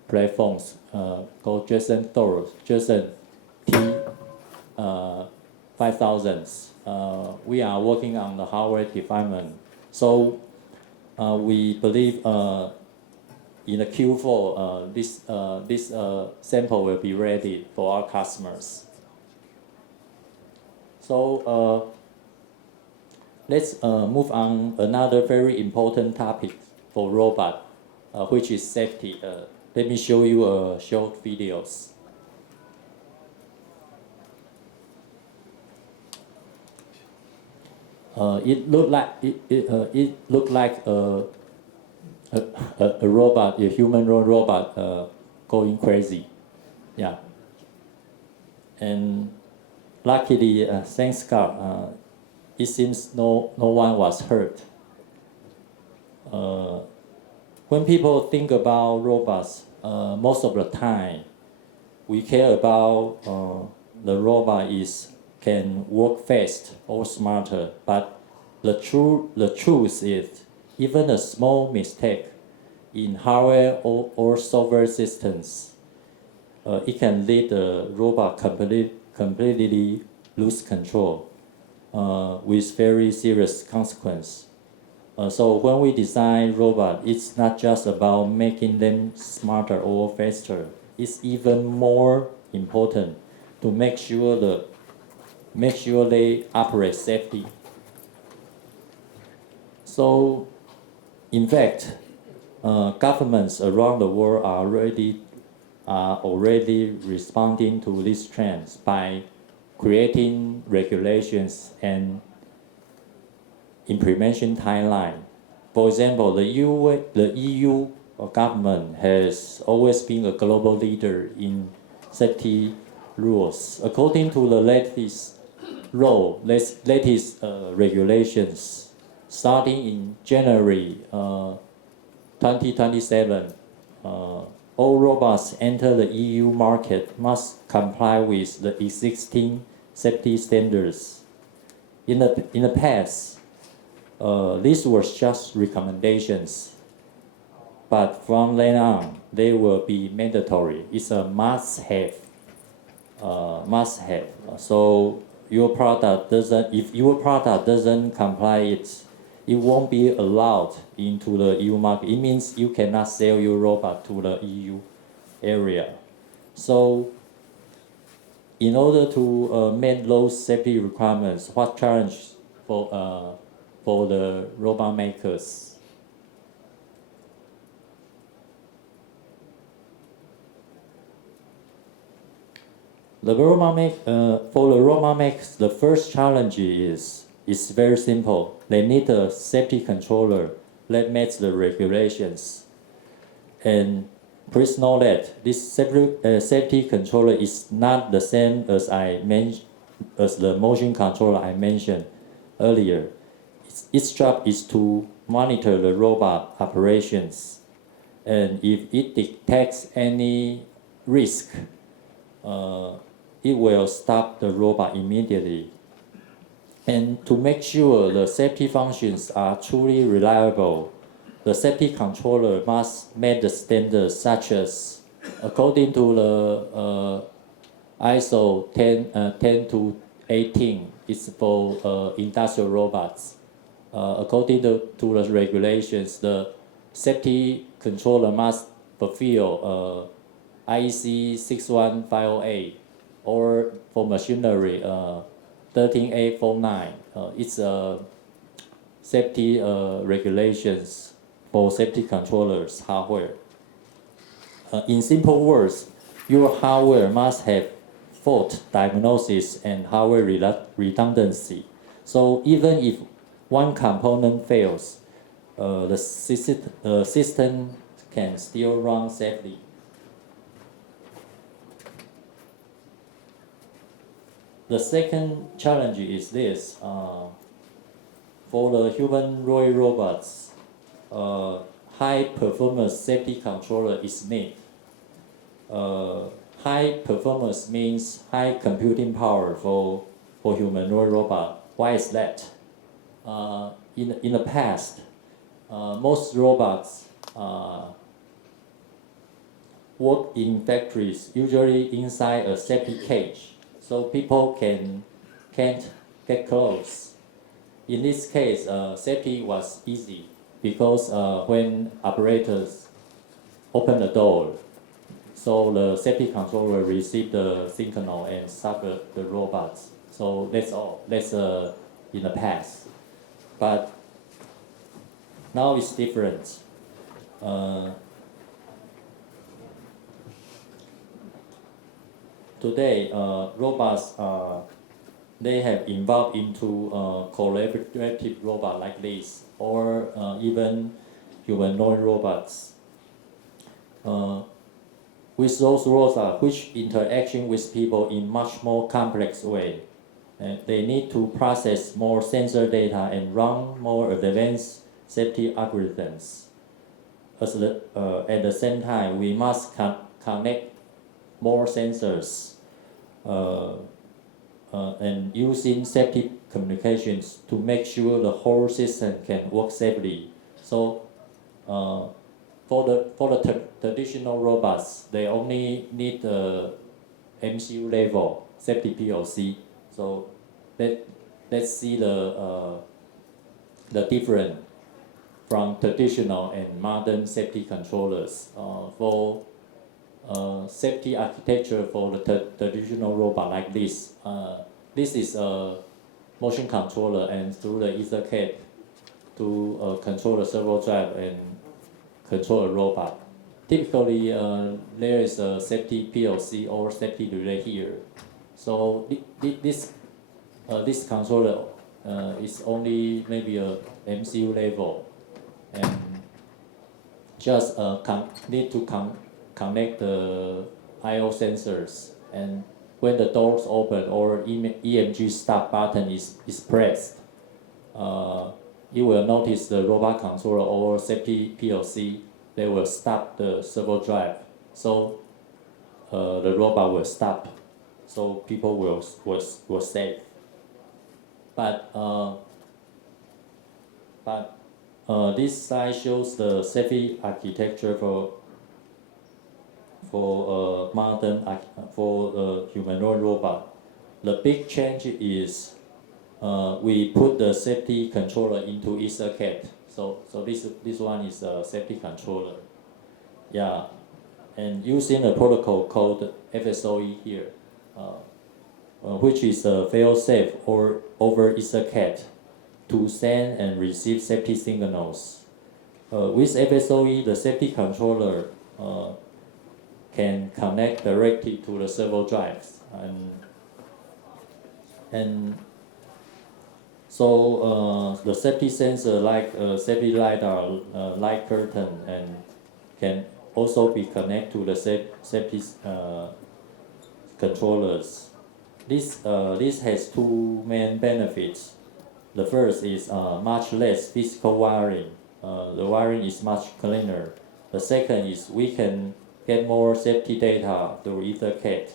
platforms called Jetson Thor, Jetson T5000. We are working on the hardware development. So we believe in the Q4, this sample will be ready for our customers. So let's move on another very important topic for robot, which is safety. Let me show you a short videos. It looked like a robot, a humanoid robot going crazy. Yeah. And luckily, thanks God, it seems no one was hurt. When people think about robots, most of the time, we care about the robot can work fast or smarter. But the truth is, even a small mistake in hardware or software systems, it can lead the robot completely lose control with very serious consequence. So when we design robot, it's not just about making them smarter or faster. It's even more important to make sure they operate safely. So, in fact, governments around the world are already responding to these trends by creating regulations and implementation timeline. For example, the EU government has always been a global leader in safety rules. According to the latest regulations, starting in January 2027, all robots enter the EU market must comply with the existing safety standards. In the past, this was just recommendations, but from then on, they will be mandatory. It's a must-have. So your product doesn't. If your product doesn't comply, it won't be allowed into the EU market. It means you cannot sell your robot to the EU area. So, in order to meet those safety requirements, what challenge for the robot makers? For the robot makers, the first challenge is very simple. They need a safety controller that meets the regulations. And please know that this safety controller is not the same as the motion controller I mentioned earlier. Its job is to monitor the robot operations, and if it detects any risk, it will stop the robot immediately. And to make sure the safety functions are truly reliable, the safety controller must meet the standards such as, according to the ISO 10 to 18, it's for industrial robots. According to the regulations, the safety controller must fulfill IEC 61508, or for machinery 13849. It's safety regulations for safety controllers hardware. In simple words, your hardware must have fault diagnosis and hardware redundancy. So even if one component fails, the system can still run safely. The second challenge is this. For the humanoid robots, high performance safety controller is needed. High performance means high computing power for humanoid robot. Why is that? In the past, most robots work in factories, usually inside a safety cage, so people can't get close. In this case, safety was easy because when operators open the door. So the safety controller receive the signal and stop the robots. So that's all. That's in the past. But now it's different. Today, robots they have evolved into collaborative robot like this, or even humanoid robots. With those robots which interaction with people in much more complex way. They need to process more sensor data and run more advanced safety algorithms. At the same time, we must connect more sensors and using safety communications to make sure the whole system can work safely. So for the traditional robots, they only need the MCU level safety POC. So let's see the difference from traditional and modern safety controllers. For safety architecture for the traditional robot like this, this is a motion controller, and through the Ethercat to control the servo drive and control a robot. Typically, there is a safety PLC or safety relay here. So this controller is only maybe a MCU level, and just need to connect the I/O sensors, and when the doors open or EMG stop button is pressed, you will notice the robot controller or safety PLC, they will stop the servo drive. So the robot will stop. So people will safe. But this slide shows the safety architecture for modern humanoid robot. The big change is we put the safety controller into Ethercat. So this one is a safety controller. Yeah, and using a protocol called FSOE here, which is a fail-safe or over Ethercat to send and receive safety signals. With FSOE, the safety controller can connect directly to the servo drives, and so the safety sensor like safety lidar, light curtain, and can also be connected to the safety controllers. This has two main benefits. The first is much less physical wiring. The wiring is much cleaner. The second is we can get more safety data through Ethercat.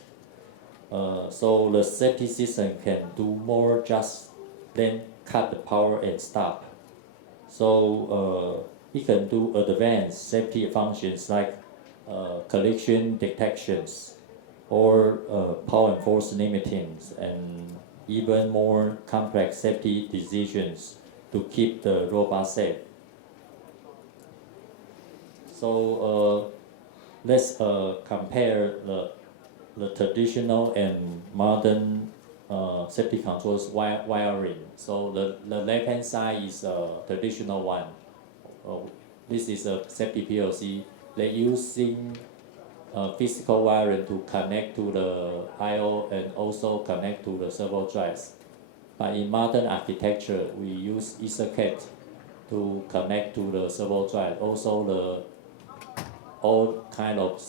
So the safety system can do more just than cut the power and stop. So it can do advanced safety functions like collision detections or power and force limiting, and even more complex safety decisions to keep the robot safe. So let's compare the traditional and modern safety controls wiring. So the left-hand side is a traditional one. This is a safety PLC. They're using physical wiring to connect to the I/O and also connect to the servo drives. But in modern architecture, we use Ethercat to connect to the servo drive. Also all kind of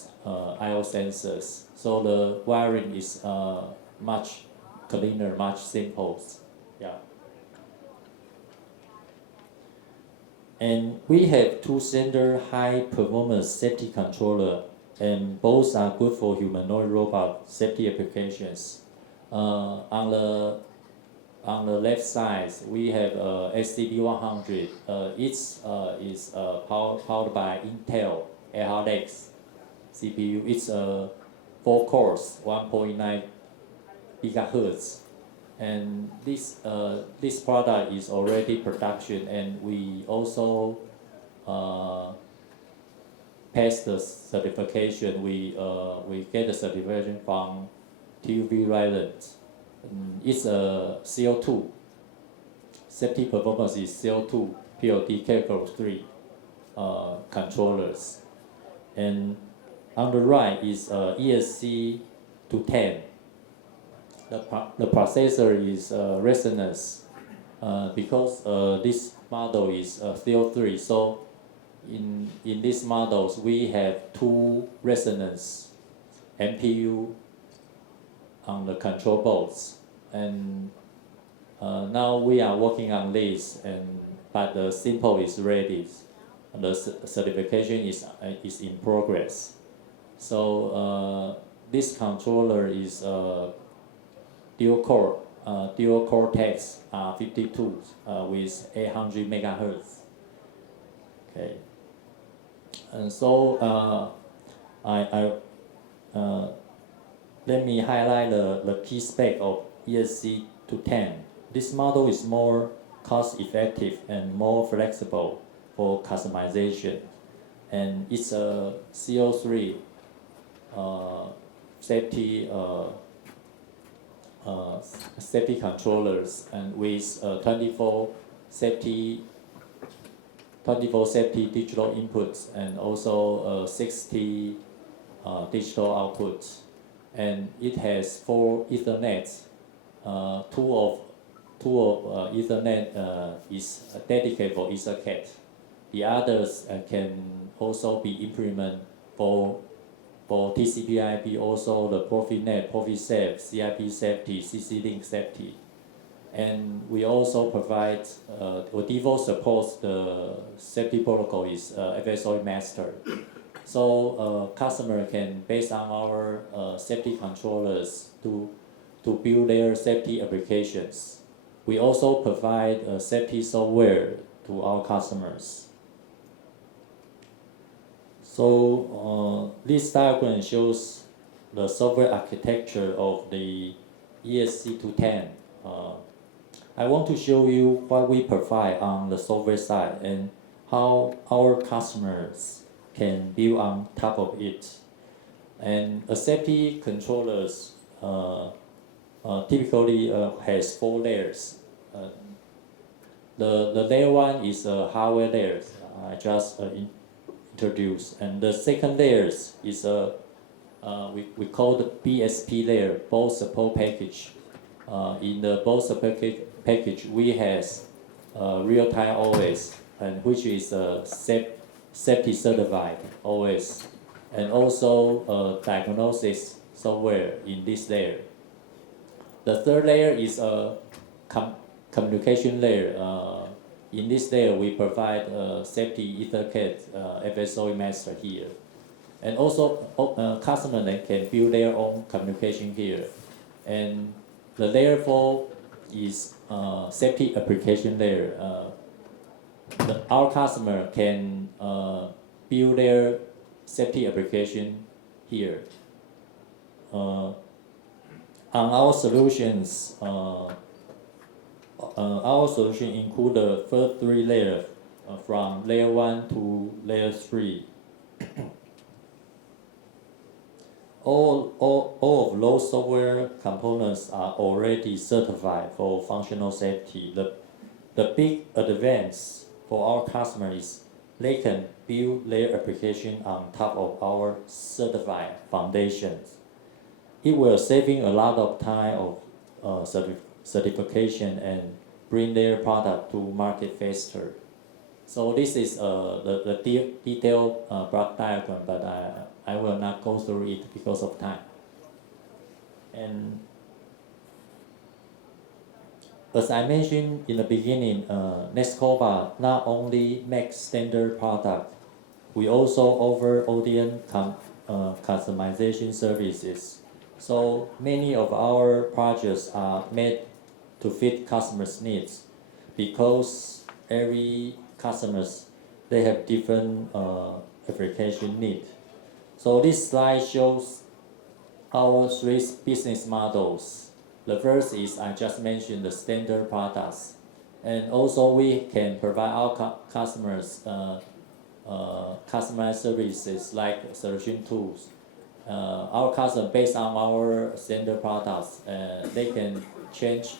I/O sensors. So the wiring is much cleaner, much simpler. Yeah. And we have two standard high performance safety controller, and both are good for humanoid robot safety applications. On the left side, we have SCP-100. It is powered by Intel ARX CPU. It's 4 cores, 1.9 gigahertz, and this product is already production, and we also pass the certification. We get the certification from TUV Ryland. It's a CO2. Safety performance is CO2 POD category 3 controllers. And on the right is ESC 210. The processor is resonance because this model is CO3. So in these models we have 2 resonance MPU on the control boards, and now we are working on this, but the simple is ready. The certification is in progress. So this controller is dual Cortex 52 with 800 megahertz. Okay, and so let me highlight the key spec of ESC 210. This model is more cost-effective and more flexible for customization, and it's a CO3 safety safety controllers, and with 24 safety digital inputs and also 60 digital outputs, and it has 4 Ethernets. Two of Ethernet is dedicated for EtherCAT. The others can also be implemented for TCP/IP, also the ProfiNet, ProfiSafe, CIP safety, CC-Link safety. And we also provide, or default supports the safety protocol is FSOE master. So customer can, based on our safety controllers, to build their safety applications. We also provide safety software to our customers. So this diagram shows the software architecture of the ESC 210. I want to show you what we provide on the software side and how our customers can build on top of it. And a safety controllers typically has 4 layers. The layer 1 is a hardware layer I just introduced, and the second layer is we call the BSP layer, both support package. In the both support package we have real-time OS, and which is safety certified OS, and also diagnosis software in this layer. The third layer is a communication layer. In this layer, we provide safety EtherCAT FSOE master here, and also customer can build their own communication here. And the layer 4 is safety application layer. Our customer can build their safety application here. On our solutions, our solution include the first 3 layers, from layer 1 to layer 3. All of those software components are already certified for functional safety. The big advance for our customers is they can build their application on top of our certified foundations. It will saving a lot of time of certification and bring their product to market faster. So this is the detailed block diagram, but I will not go through it because of time. And as I mentioned in the beginning, Nextcoba not only makes standard product, we also offer ODM customization services. So many of our projects are made to fit customers' needs, because every customers, they have different application need. So this slide shows our 3 business models. The first is, I just mentioned, the standard products, and also we can provide our customers customized services like solution tools. Our customer, based on our standard products, they can change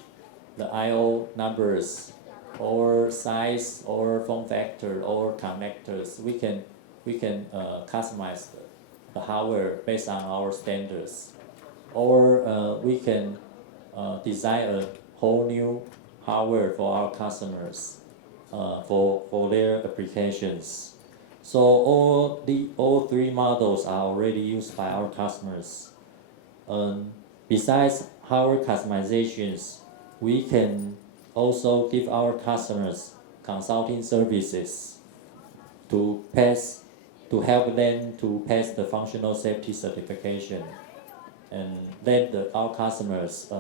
the I/O numbers, or size, or form factor, or connectors. We can customize the hardware based on our standards, or we can design a whole new hardware for our customers for their applications. So all three models are already used by our customers. Besides hardware customizations, we can also give our customers consulting services to help them to pass the functional safety certification, and let our customers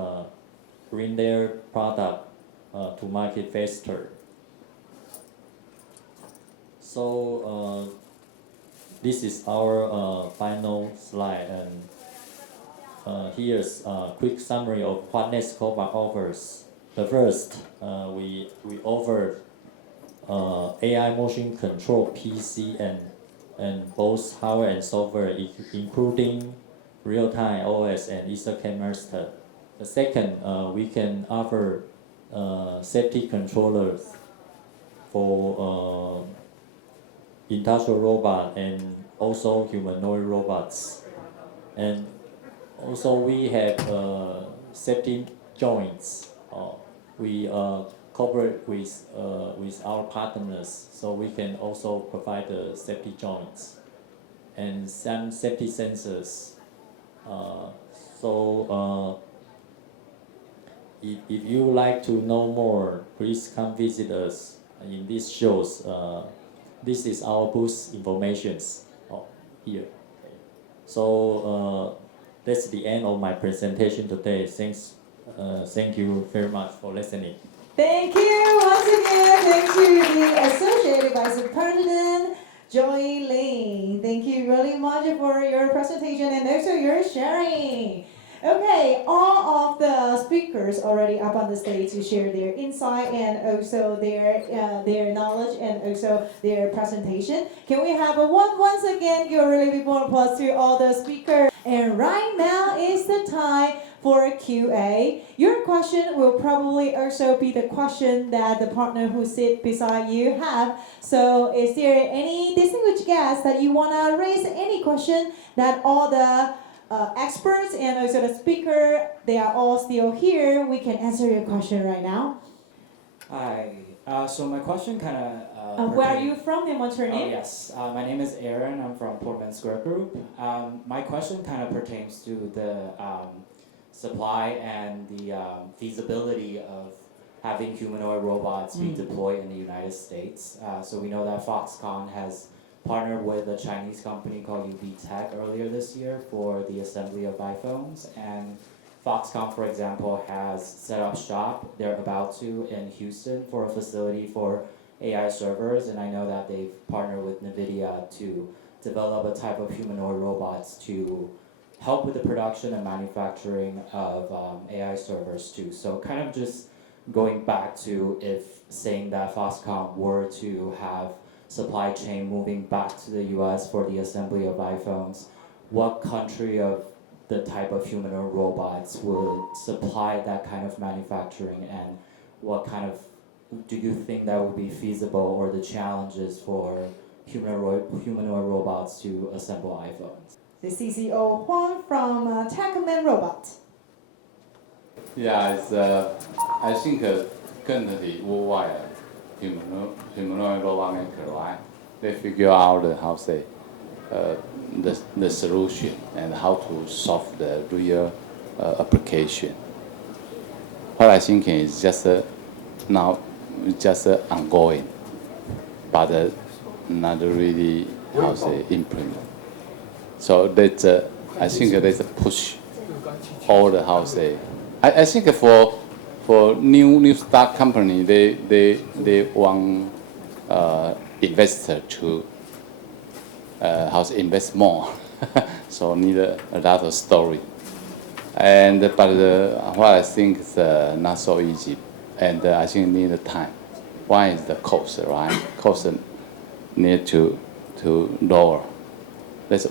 bring their product to market faster. So this is our final slide, and here's a quick summary of what NEXTCOBA offers. The first, we offer AI motion control PC and both hardware and software, including real-time OS and EtherCAT master. The second, we can offer safety controllers for industrial robot and also humanoid robots. And also we have safety joints. We cooperate with our partners, so we can also provide the safety joints and some safety sensors. If you like to know more, please come visit us in these shows. This is our booth informations here. So that's the end of my presentation today. Thank you very much for listening. Thank you once again. Thank you, the Associate Vice President Joy Ling. Thank you really much for your presentation and also your sharing. Okay, all of the speakers already up on the stage to share their insight and also their knowledge and also their presentation. Can we have a once again give a really big round of applause to all the speakers? And right now is the time for QA. Your question will probably also be the question that the partner who sit beside you have. So is there any distinguished guest that you want to raise any question that all the experts and also the speaker, they are all still here. We can answer your question right now. Hi. So my question kind of... where are you from and what's your name? Oh, yes. My name is Aaron. I'm from Portman Square Group. My question kind of pertains to the supply and the feasibility of having humanoid robots be deployed in the United States. So we know that Foxconn has partnered with a Chinese company called UB earlier this year for the assembly of iPhones, and Foxconn, for example, has set up shop, they're about to, in Houston for a facility for AI servers, and I know that they've partnered with NVIDIA to develop a type of humanoid robots to help with the production and manufacturing of AI servers too. So kind of just going back to if saying that Foxconn were to have supply chain moving back to the US for the assembly of iPhones, what country of the type of humanoid robots would supply that kind of manufacturing, and what kind of, do you think that would be feasible, or the challenges for humanoid robots to assemble iPhones? The CCO Huang from Techman Robot. Yeah, it's, I think currently worldwide, humanoid robot maker, right? They figure out how say the solution and how to solve the real application. What I think is just now just ongoing, but not really how say implement. So that I think there's a push all the how say. I think for new start company, they want investor to invest more, so need a lot of story. And but what I think is not so easy, and I think need time. One is the cost, right? Cost need to to lower. That's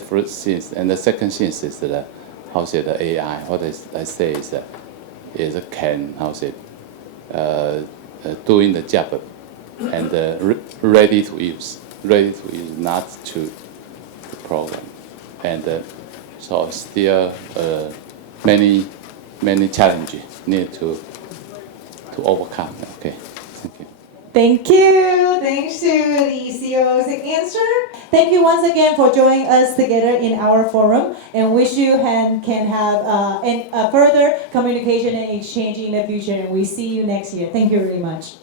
first thing. And the second thing is the AI. What I say is can doing the job and ready to use, not to program. And so still many challenges need to overcome. Okay, thank you. Thank you. Thanks to the CEO's answer. Thank you once again for joining us together in our forum, and wish you can have a further communication and exchange in the future. And we see you next year. Thank you very much.